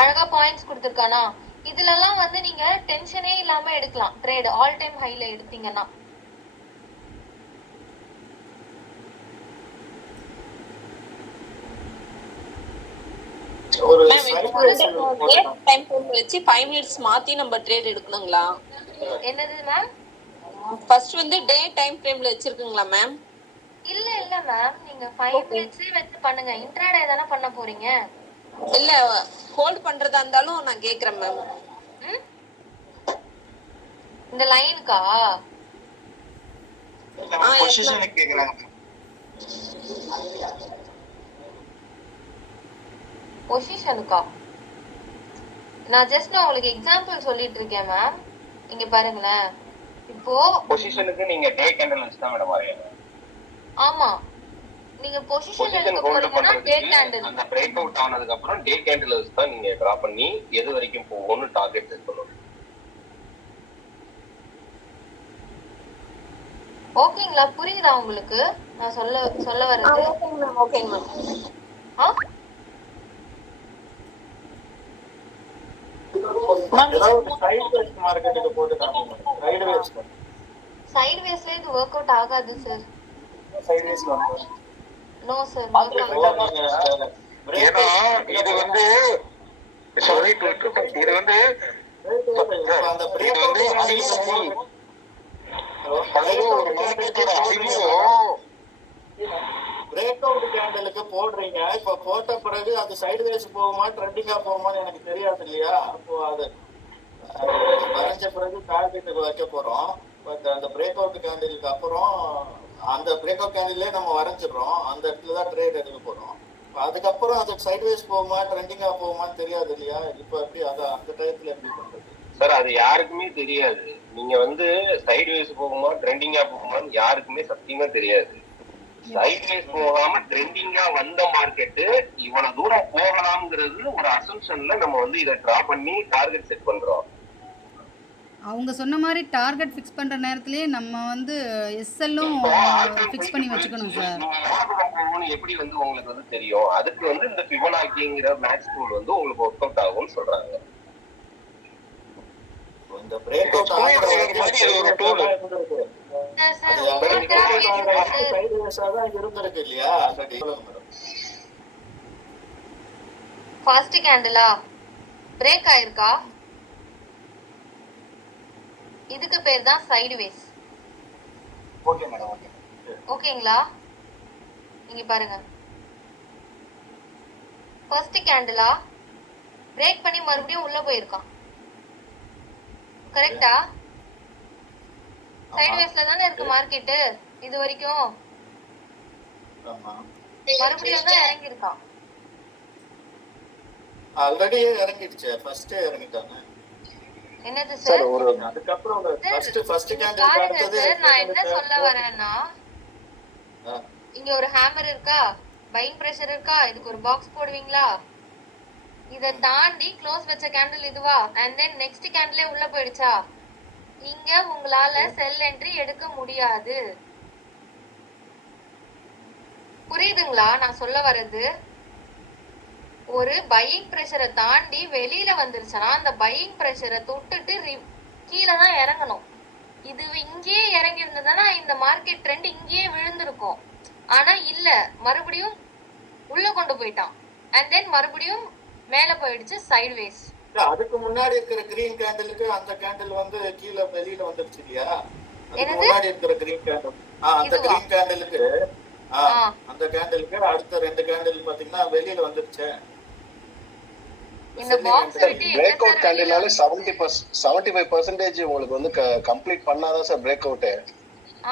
அழகா பாயிண்ட்ஸ் கொடுத்துருக்கானா? இதுலலாம் வந்து நீங்க டென்ஷனே இல்லாம எடுக்கலாம் ட்ரேட், ஆல் டைம் ஹைல எடுத்தீங்கன்னா. டைம் ஃப்ரேம் வச்சு 5 மினிட்ஸ் மாத்தி நம்ம ட்ரேட் எடுக்கணுங்களா? என்னது மேம்? ஃபர்ஸ்ட் வந்து டே டைம் ஃப்ரேம்ல வச்சிருக்கீங்களா மேம்? இல்ல இல்ல மேம், நீங்க 5 மினிட்ஸே வச்சு பண்ணுங்க. இன்ட்ராடே தானே பண்ண போறீங்க. இல்ல ஹோல்ட் பண்றதா இருந்தாலும் நான் கேக்குறேன் மேம். இந்த லைனுக்கா? பொசிஷனுக்கு கேக்குறாங்க. பொசிஷனுக்கா? நான் உங்களுக்கு எக்ஸாம்பிள் சொல்லிட்டு இருக்கேன் மேம். இங்க பாருங்களேன், இப்போ பொசிஷனுக்கு நீங்க டே கேண்டில் வச்சு தான் மேடம் வரையணும். ஆமா, நீங்க பொசிஷன் பொசிஷன் எடுக்க ஹோல்ட் போறீங்கன்னா டே பண்றதுக்கு கேண்டில். அந்த பிரேக் அவுட் ஆனதுக்கு அப்புறம் டே கேண்டில் வச்சு தான் நீங்க டிரா பண்ணி எது வரைக்கும் போகும்னு டார்கெட் செட் பண்ணணும். ஓகேங்களா? புரியுதா உங்களுக்கு நான் சொல்ல வர்றது? ஓகேங்க மேம். ஆ சைடு வேஸ்ல இது ஒர்க் அவுட் ஆகாது சார். நோ சார், ஏன்னா இது வந்து சாரி டு இது வந்து ஒரு மார்க்கெட்டோட ஐவியோ பிரேக் அவுட் கேண்டலுக்கு போடுறீங்க. இப்ப போட்ட பிறகு அது சைடுவேஸ் போகுமா ட்ரெண்டிங்கா போகுமான்னு எனக்கு தெரியாது இல்லையா? அப்போ அது வரைஞ்ச பிறகு டார்கெட்டுக்கு வைக்க போறோம். பட் அந்த பிரேக் அவுட் கேண்டிலுக்கு அப்புறம் அந்த பிரேக் அவுட் கேண்டிலே நம்ம வரைஞ்சிடுறோம். அந்த இடத்துல தான் ட்ரேட் எடுக்க போறோம். அதுக்கப்புறம் அது சைடுவேஸ் போகுமா ட்ரெண்டிங்கா போகுமான்னு தெரியாது இல்லையா? இப்ப எப்படி அதை அந்த டயத்துல எப்படி பண்றது சார்? அது யாருக்குமே தெரியாது. நீங்க வந்து சைடுவேஸ் போகுமா ட்ரெண்டிங்கா போகுமான்னு யாருக்குமே சத்தியமா தெரியாது. சைட்வேஸ் போகாம ட்ரெண்டிங்கா வந்த மார்க்கெட் இவ்வளவு தூரம் போகலாம்ங்கிறது ஒரு அசம்ஷன்ல நம்ம வந்து இதை டிரா பண்ணி டார்கெட் செட் பண்றோம். அவங்க சொன்ன மாதிரி டார்கெட் ஃபிக்ஸ் பண்ற நேரத்திலேயே நம்ம வந்து எஸ்எல்லும் ஃபிக்ஸ் பண்ணி வச்சுக்கணும் சார். எப்படி வந்து உங்களுக்கு வந்து தெரியும்? அதுக்கு வந்து இந்த ஃபிபோனாக்கிங்கிற மேட்ச் டூல் வந்து உங்களுக்கு ஒர்க் அவுட் ஆகும்னு சொல்றாங்க. இந்த பிரேக் அவுட் மாதிரி ஒரு டூல் ஃபர்ஸ்ட் கேண்டிலா பிரேக் ஆயிருக்கா? இதுக்கு பேர் தான் சைடுவேஸ். Okay madam, okay. ஓகேங்களா? இங்க பாருங்க, ஃபர்ஸ்ட் கேண்டிலா பிரேக் பண்ணி மறுபடியும் உள்ள போயிருக்கான். கரெக்டா? சைடுவேஸ்ல தானே இருக்கு மார்க்கெட் இது வரைக்கும். மறுபடியும் தான் இறங்கி இருக்கான். ஆல்ரெடி இறங்கிடுச்சு. ஃபர்ஸ்ட் இறங்கிட்டாங்க. என்னது சார்? அதுக்கு அப்புறம் ஃபர்ஸ்ட் கேண்டில் பாருங்க சார், நான் என்ன சொல்ல வரேன்னா, இங்க ஒரு ஹேமர் இருக்கா, பையிங் பிரஷர் இருக்கா, இதுக்கு ஒரு பாக்ஸ் போடுவீங்களா? இத தாண்டி க்ளோஸ் வச்ச கேண்டில் இதுவா, அண்ட் தென் நெக்ஸ்ட் கேண்டிலே உள்ள போயிடுச்சா, இங்க உங்களால செல் என்ட்ரி எடுக்க முடியாது. புரியுதுங்களா நான் சொல்ல வர்றது? ஒரு பையிங் ப்ரெஷரை தாண்டி வெளியில வந்துருச்சுன்னா அந்த பையிங் ப்ரெஷரை தொட்டுட்டு கீழே தான் இறங்கணும். இது இங்கேயே இறங்கி இருந்ததுன்னா இந்த மார்க்கெட் ட்ரெண்ட் இங்கேயே விழுந்திருக்கும். ஆனா இல்ல, மறுபடியும் உள்ள கொண்டு போயிட்டான் அண்ட் தென் மறுபடியும் மேல போயிடுச்சு சைட்வேஸ். அதுக்கு முன்னாடி இருக்கிற கிரீன் கேண்டலுக்கு அந்த கேண்டில் வந்து கீழே வெளியில வந்துருச்சு இல்லையா? அதுக்கு என்னது? முன்னாடி இருக்கிற கிரீன் கேண்டில் அந்த இதுவா? கிரீன் கேண்டலுக்கு ஆ, அந்த கேண்டலுக்கு அடுத்த 2 கேண்டில் பாத்தீங்கன்னா வெளியில வந்துருச்சு. இந்த பாக்ஸ் விட்டு எங்க பிரேக் அவுட் சார் வெளியில கேண்டில்னாலே வந்து- 75% உங்களுக்கு வந்து கம்ப்ளீட் பண்ணாதான் சார் பிரேக் அவுட்.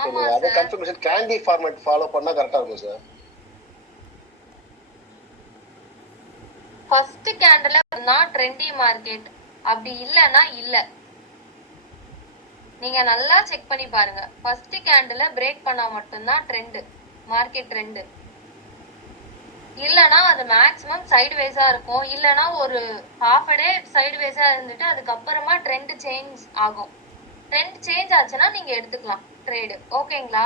ஆமா அது sir. Confirmation candy format follow பண்ணா கரெக்டா இருக்கும் சார். ஃபர்ஸ்ட் கேண்டில் தான் ட்ரெண்டி மார்க்கெட், அப்படி இல்லைன்னா இல்ல. நீங்க நல்லா செக் பண்ணி பாருங்க. ஃபர்ஸ்ட் கேண்டில் பிரேக் பண்ணா மட்டும்தான் ட்ரெண்ட், மார்க்கெட் ட்ரெண்ட். இல்லைன்னா அது மேக்ஸிமம் சைடுவேஸா இருக்கும். இல்லைன்னா ஒரு ஹாஃப் அ டே சைடுவேஸா இருந்துட்டு அதுக்கப்புறமா ட்ரெண்ட் சேஞ்ச் ஆகும். ட்ரெண்ட் சேஞ்ச் ஆச்சுன்னா நீங்க எடுத்துக்கலாம் ட்ரேடு. ஓகேங்களா?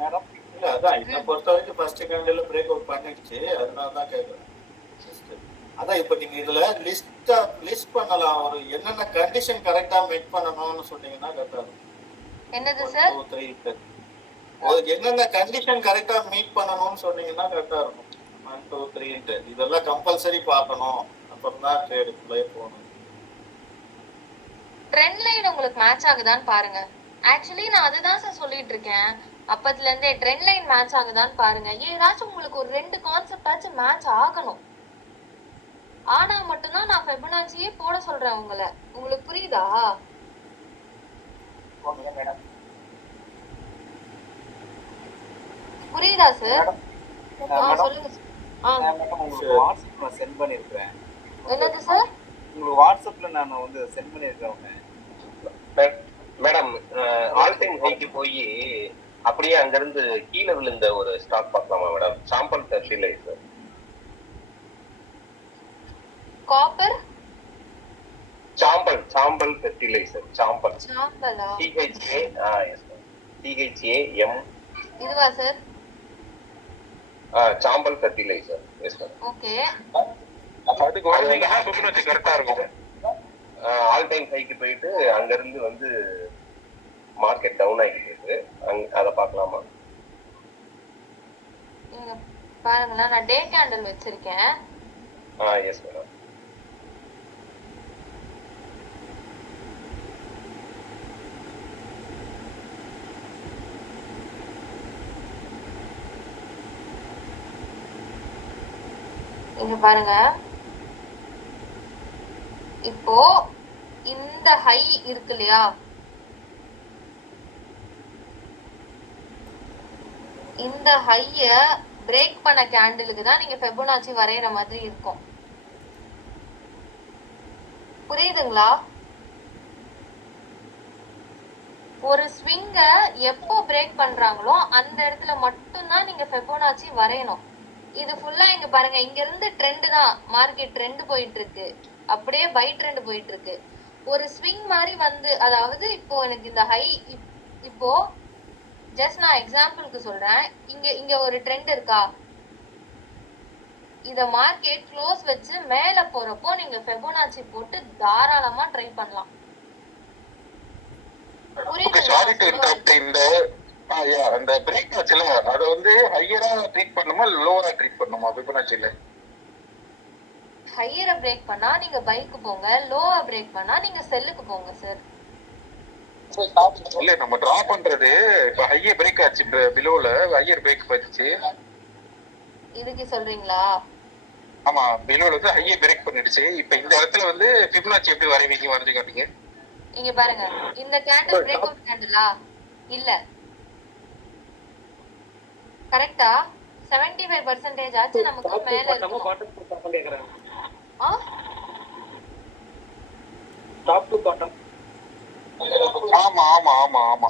மேடம் இல்ல அதான் இதை பொறுத்த வரைக்கும் ஃபர்ஸ்ட் கேண்டில் பிரேக் அவுட் பண்ணிடுச்சு, அதனால தான் கேட்குறேன். அதான் இப்போ நீங்க இதுல லிஸ்ட் பண்ணலாம். ஒரு என்னென்ன கண்டிஷன் கரெக்டா மீட் பண்ணணும்னு சொன்னீங்கன்னா கரெக்டா இருக்கும். என்னது 1 சார்? 2 3 என்னென்ன கண்டிஷன் கரெக்டா மீட் பண்ணணும்னு சொன்னீங்கன்னா கரெக்டா இருக்கும். 1 2 3 இதெல்லாம் கம்பல்சரி பார்க்கணும், அப்புறம் தான் ட்ரேடுக்குள்ளே போகணும். ட்ரெண்ட் லைன் உங்களுக்கு மேட்ச் ஆகுதான்னு பாருங்க. ஆக்சுவலி நான் அதுதான் சார் சொல்லிட்டு இருக்கேன் அப்பத்துல இருந்தே. ட்ரெண்ட் லைன் மேட்ச் ஆகுதான்னு பாருங்க. ஏதாச்சும் உங்களுக்கு ஒரு 2 கான்செப்ட் ஆச்சும் மேட்ச் ஆகணும். ஆனா மட்டும்தான் நான் ஃபெபனாச்சியே போட சொல்றேன் உங்களை. உங்களுக்கு புரியுதா? மேடம் புரியுதா சார்? மேடம் சொல்லுங்க sir. உங்களுக்கு வாட்ஸ்அப்ல சென்ட் பண்ணிருக்கேன். என்னது சார்? உங்களுக்கு வாட்ஸ்அப்ல நான் வந்து சென்ட் பண்ணிருக்கேன். மேடம் ஆல் டைம் ஹைக்கு போய் அப்படியே அங்கிருந்து கீழே விழுந்த ஒரு ஸ்டாக் பார்க்கலாமா மேடம்? சாம்பல் ஃபெர்டிலைசர். காப்பர் சாம்பல் ஃபெர்டிலைசர். சாம்பல் சாம்பலா? CHA yes ma'am. CHAM. இதுவா சார்? சாம்பல் ஃபெர்டிலைசர் எஸ் மேம். ஓகே. அதுக்கு வந்தீங்கன்னா ஃபிபனாச்சி கரெக்டா இருக்கும். ஆல் டைம் ஹைக்கு போயிட்டு அங்க இருந்து வந்து மார்க்கெட் டவுன் ஆகிட்டு இருக்கு. அதை பார்க்கலாமா? நீங்க பாருங்களேன், நான் டே கேண்டில் வச்சிருக்கேன். Yes madam. இங்க பாருங்க, இப்போ இந்த ஹை இருக்கு இல்லையா, இந்த ஹைய பிரேக் பண்ண கேண்டிலுக்கு தான் நீங்க ஃபெபனாச்சி வரைகிற மாதிரி இருக்கும். புரியுதுங்களா? ஒரு ஸ்விங்க எப்போ பிரேக் பண்றாங்களோ அந்த இடத்துல மட்டும்தான் நீங்க ஃபெபனாச்சி வரையணும். இது ஃபுல்லா இங்க பாருங்க, இங்க இருந்து ட்ரெண்ட் தான், மார்க்கெட் ட்ரெண்ட் போயிட்டு இருக்கு, அப்படியே பை ட்ரெண்ட் போயிட்டு இருக்கு. ஒரு ஸ்விங் மாதிரி வந்து, அதாவது இப்போ எனக்கு இந்த ஹை, இப்போ ஜஸ்ட் நான் எக்ஸாம்பிளுக்கு சொல்றேன், இங்க ஒரு ட்ரெண்ட் இருக்கா, இத மார்க்கெட் க்ளோஸ் வச்சு மேல போறப்போ நீங்க ஃபெபனாச்சி போட்டு தாராளமா ட்ரை பண்ணலாம். அந்த பிரேக் வச்சுல அது வந்து ஹையரா ட்ரீட் பண்ணுமா லோவரா ட்ரீட் பண்ணுமா ஃபிபனாச்சில? ஹையரை பிரேக் பண்ணா நீங்க பைக்கு போங்க, லோவா பிரேக் பண்ணா நீங்க செல்லுக்கு போங்க சார். இல்ல நம்ம டிரா பண்றது இப்ப ஹையர் பிரேக் ஆச்சு, பிலோல ஹையர் பிரேக் பண்ணிச்சு. இதுக்கு சொல்றீங்களா? ஆமா, பிலோல வந்து ஹையர் பிரேக் பண்ணிடுச்சு. இப்ப இந்த இடத்துல வந்து ஃபிபனாச்சி எப்படி வரைவீங்க, வரைஞ்சு காட்டுங்க. இங்க பாருங்க, இந்த கேண்டில் பிரேக் அவுட் கேண்டிலா? இல்ல, கரெக்டா? 75% ஆச்சு நமக்கு மேல இருக்கு. Top to bottom. ஆமா ஆமா ஆமா ஆமா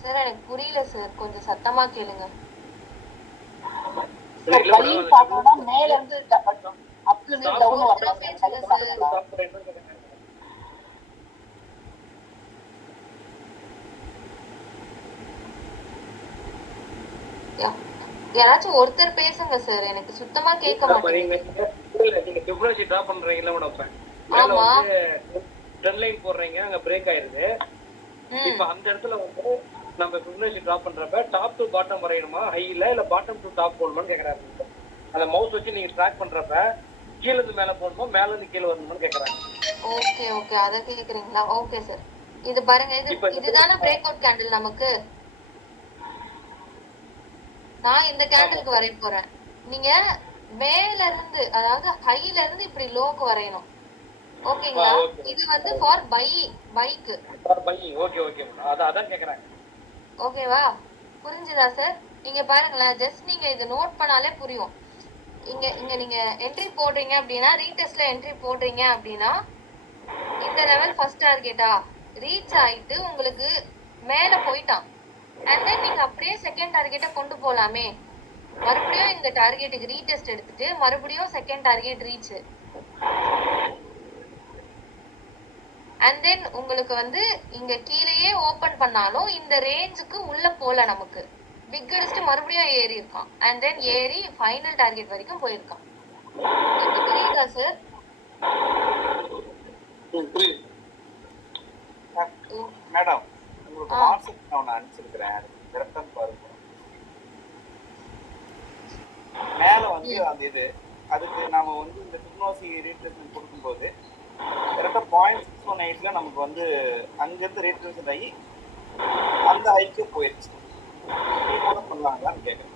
சார் எனக்கு புரியல சார், கொஞ்சம் சத்தமா கேளுங்க. பையிங் பார்க்கணும்னா மேல இருந்து அப்ல இருந்து டவுன் வரணும். யாராச்சும் ஒருத்தர் பேசுங்க சார், எனக்கு சுத்தமா கேட்க மாட்டேங்குது. நீங்க ஃபிபோனாச்சி டிரா பண்றீங்கல்ல மேடம், இப்ப மேல ஆமா. வந்து ட்ரெண்ட் லைன் போடுறீங்க, அங்க பிரேக் ஆயிருது. இப்ப அந்த இடத்துல வந்து நம்ம ஃபிபோனாச்சி டிரா பண்றப்ப டாப் டு பாட்டம் வரையணுமா, ஹைல இல்ல பாட்டம் டு டாப் போடணுமான்னு கேக்குறாங்க. அந்த மவுஸ் வச்சு நீங்க ட்ராக் பண்றப்ப கீழ இருந்து மேல போடணுமா, மேல இருந்து கீழ வரணுமான்னு கேக்குறாங்க. ஓகே ஓகே, அத கேக்குறீங்களா? ஓகே சார், இது பாருங்க, இதுதானே பிரேக் அவுட் கேண்டில் நமக்கு. நான் இந்த கேண்டிலுக்கு வரைய போறேன். நீங்க மேல இருந்து, அதாவது ஹைல இருந்து இப்படி லோக்கு வரையணும். ஓகேங்களா? இது வந்து ஃபார் பைக்கு. ஓகே ஓகே, அதான் கேக்குறாங்க. ஓகேவா? புரிஞ்சுதா சார்? நீங்க பாருங்களேன், ஜஸ்ட் நீங்க இதை நோட் பண்ணாலே புரியும். இங்க நீங்க என்ட்ரி போடுறீங்க அப்படின்னா, ரீடெஸ்ட்ல என்ட்ரி போடுறீங்க அப்படின்னா, இந்த லெவல் ஃபர்ஸ்ட் டார்கெட்டா ரீச் ஆயிட்டு உங்களுக்கு மேல போயிட்டான். அண்ட் தென் நீங்க அப்படியே செகண்ட் டார்கெட்டை கொண்டு போலாமே. மறுபடியும் இந்த டார்கெட்டுக்கு ரீடெஸ்ட் எடுத்துட்டு மறுபடியும் second target reach. And then உங்களுக்கு வந்து இங்க கீழேயே ஓபன் பண்ணாலும் இந்த ரேஞ்சுக்கு உள்ள போல நமக்கு பிக் அடிச்சுட்டு மறுபடியும் ஏறி இருக்கான். அண்ட் தென் ஏறி ஃபைனல் டார்கெட் வரைக்கும் போயிருக்கான். இப்ப புரியுதா சார்? மேடம், உங்களுக்கு வாட்ஸ்அப் நான் அனுப்பிச்சிருக்கிறேன், கரெக்டா பாருங்க. மேல வந்து அந்த இது அதுக்கு நாம வந்து இந்த ஃபிபோனாச்சி ரீட்ரேஸ்மென்ட் கொடுக்கும்போது கரெக்டா 0.618ல நமக்கு வந்து அங்கிருந்து ரீட்ரேஸ்மென்ட் ஆகி அந்த ஹைக்கு போயிருச்சு. நீ கூட பண்ணலாங்களான்னு கேட்குறேன்.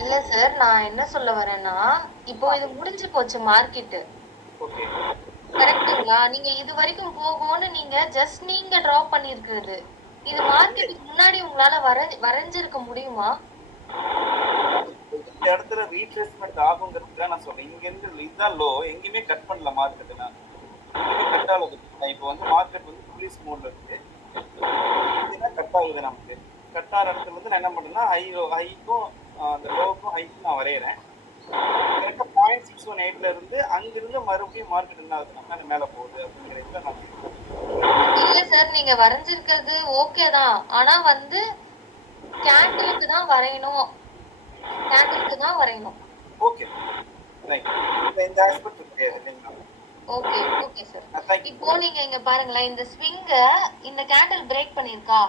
இல்ல சார், நான் என்ன சொல்ல வரேன்னா, இப்போ இது முடிஞ்சு போச்சு மார்க்கெட். ஓகே, கரெக்ட்டுங்களா? நீங்க இது வரைக்கும் போகும்னு நீங்க ஜஸ்ட் நீங்க டிராப் பண்ணிருக்கிறது. இது மார்க்கெட்டுக்கு முன்னாடி உங்களால வரைஞ்சிருக்க முடியுமா? இந்த இடத்துல ரீட்ரேஸ்மெண்ட் ஆகுங்கிறதுக்கு நான் சொல்றேன். இங்க இருந்து இதுதான் லோ, எங்கேயுமே கட் பண்ணல மார்க்கெட். நான் எங்கேயுமே கட் ஆகுது. இப்போ வந்து மார்க்கெட் வந்து புலிஸ் மோட்ல இருக்கு, கட் ஆகுது. நமக்கு கட் ஆகிற இடத்துல வந்து நான் என்ன பண்றேன்னா, ஹைக்கும் அந்த லோவுக்கும் ஹைக்கும் நான் வரைகிறேன். கரெக்டாக 0.618ல இருந்து அங்கிருந்து மறுபடியும் மார்க்கெட் என்ன ஆகுதுன்னா மேல போகுது அப்படிங்கிறதுல நான் இல்ல சார், நீங்க வரைஞ்சிருக்கிறது ஓகே தான். ஆனா வந்து கேண்டிலுக்கு தான் வரையணும். கேண்டிலுக்கு தான் வரையணும். ஓகே, இந்த ஆஸ்பெக்ட் இருக்கு இல்லைங்களா? Okay okay sir. இப்போ நீங்க இங்க பாருங்களேன், இந்த ஸ்விங்க இந்த கேண்டில் பிரேக் பண்ணிருக்கா?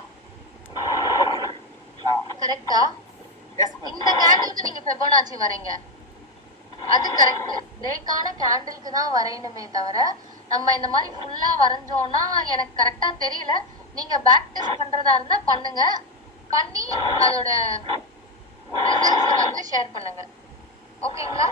கரெக்ட்டா? இந்த கேண்டிலுக்கு நீங்க ஃபிபோனாச்சி வரீங்க, அது கரெக்ட். பிரேக் ஆன கேண்டிலுக்கு தான் வரையணுமே தவிர நம்ம இந்த மாதிரி ஃபுல்லா வரைஞ்சோம்னா எனக்கு கரெக்டா தெரியல. நீங்க பேக் டெஸ்ட் பண்றதா இருந்தா பண்ணுங்க, பண்ணி அதோட ரிசல்ட்ஸ் வந்து ஷேர் பண்ணுங்க. ஓகேங்களா?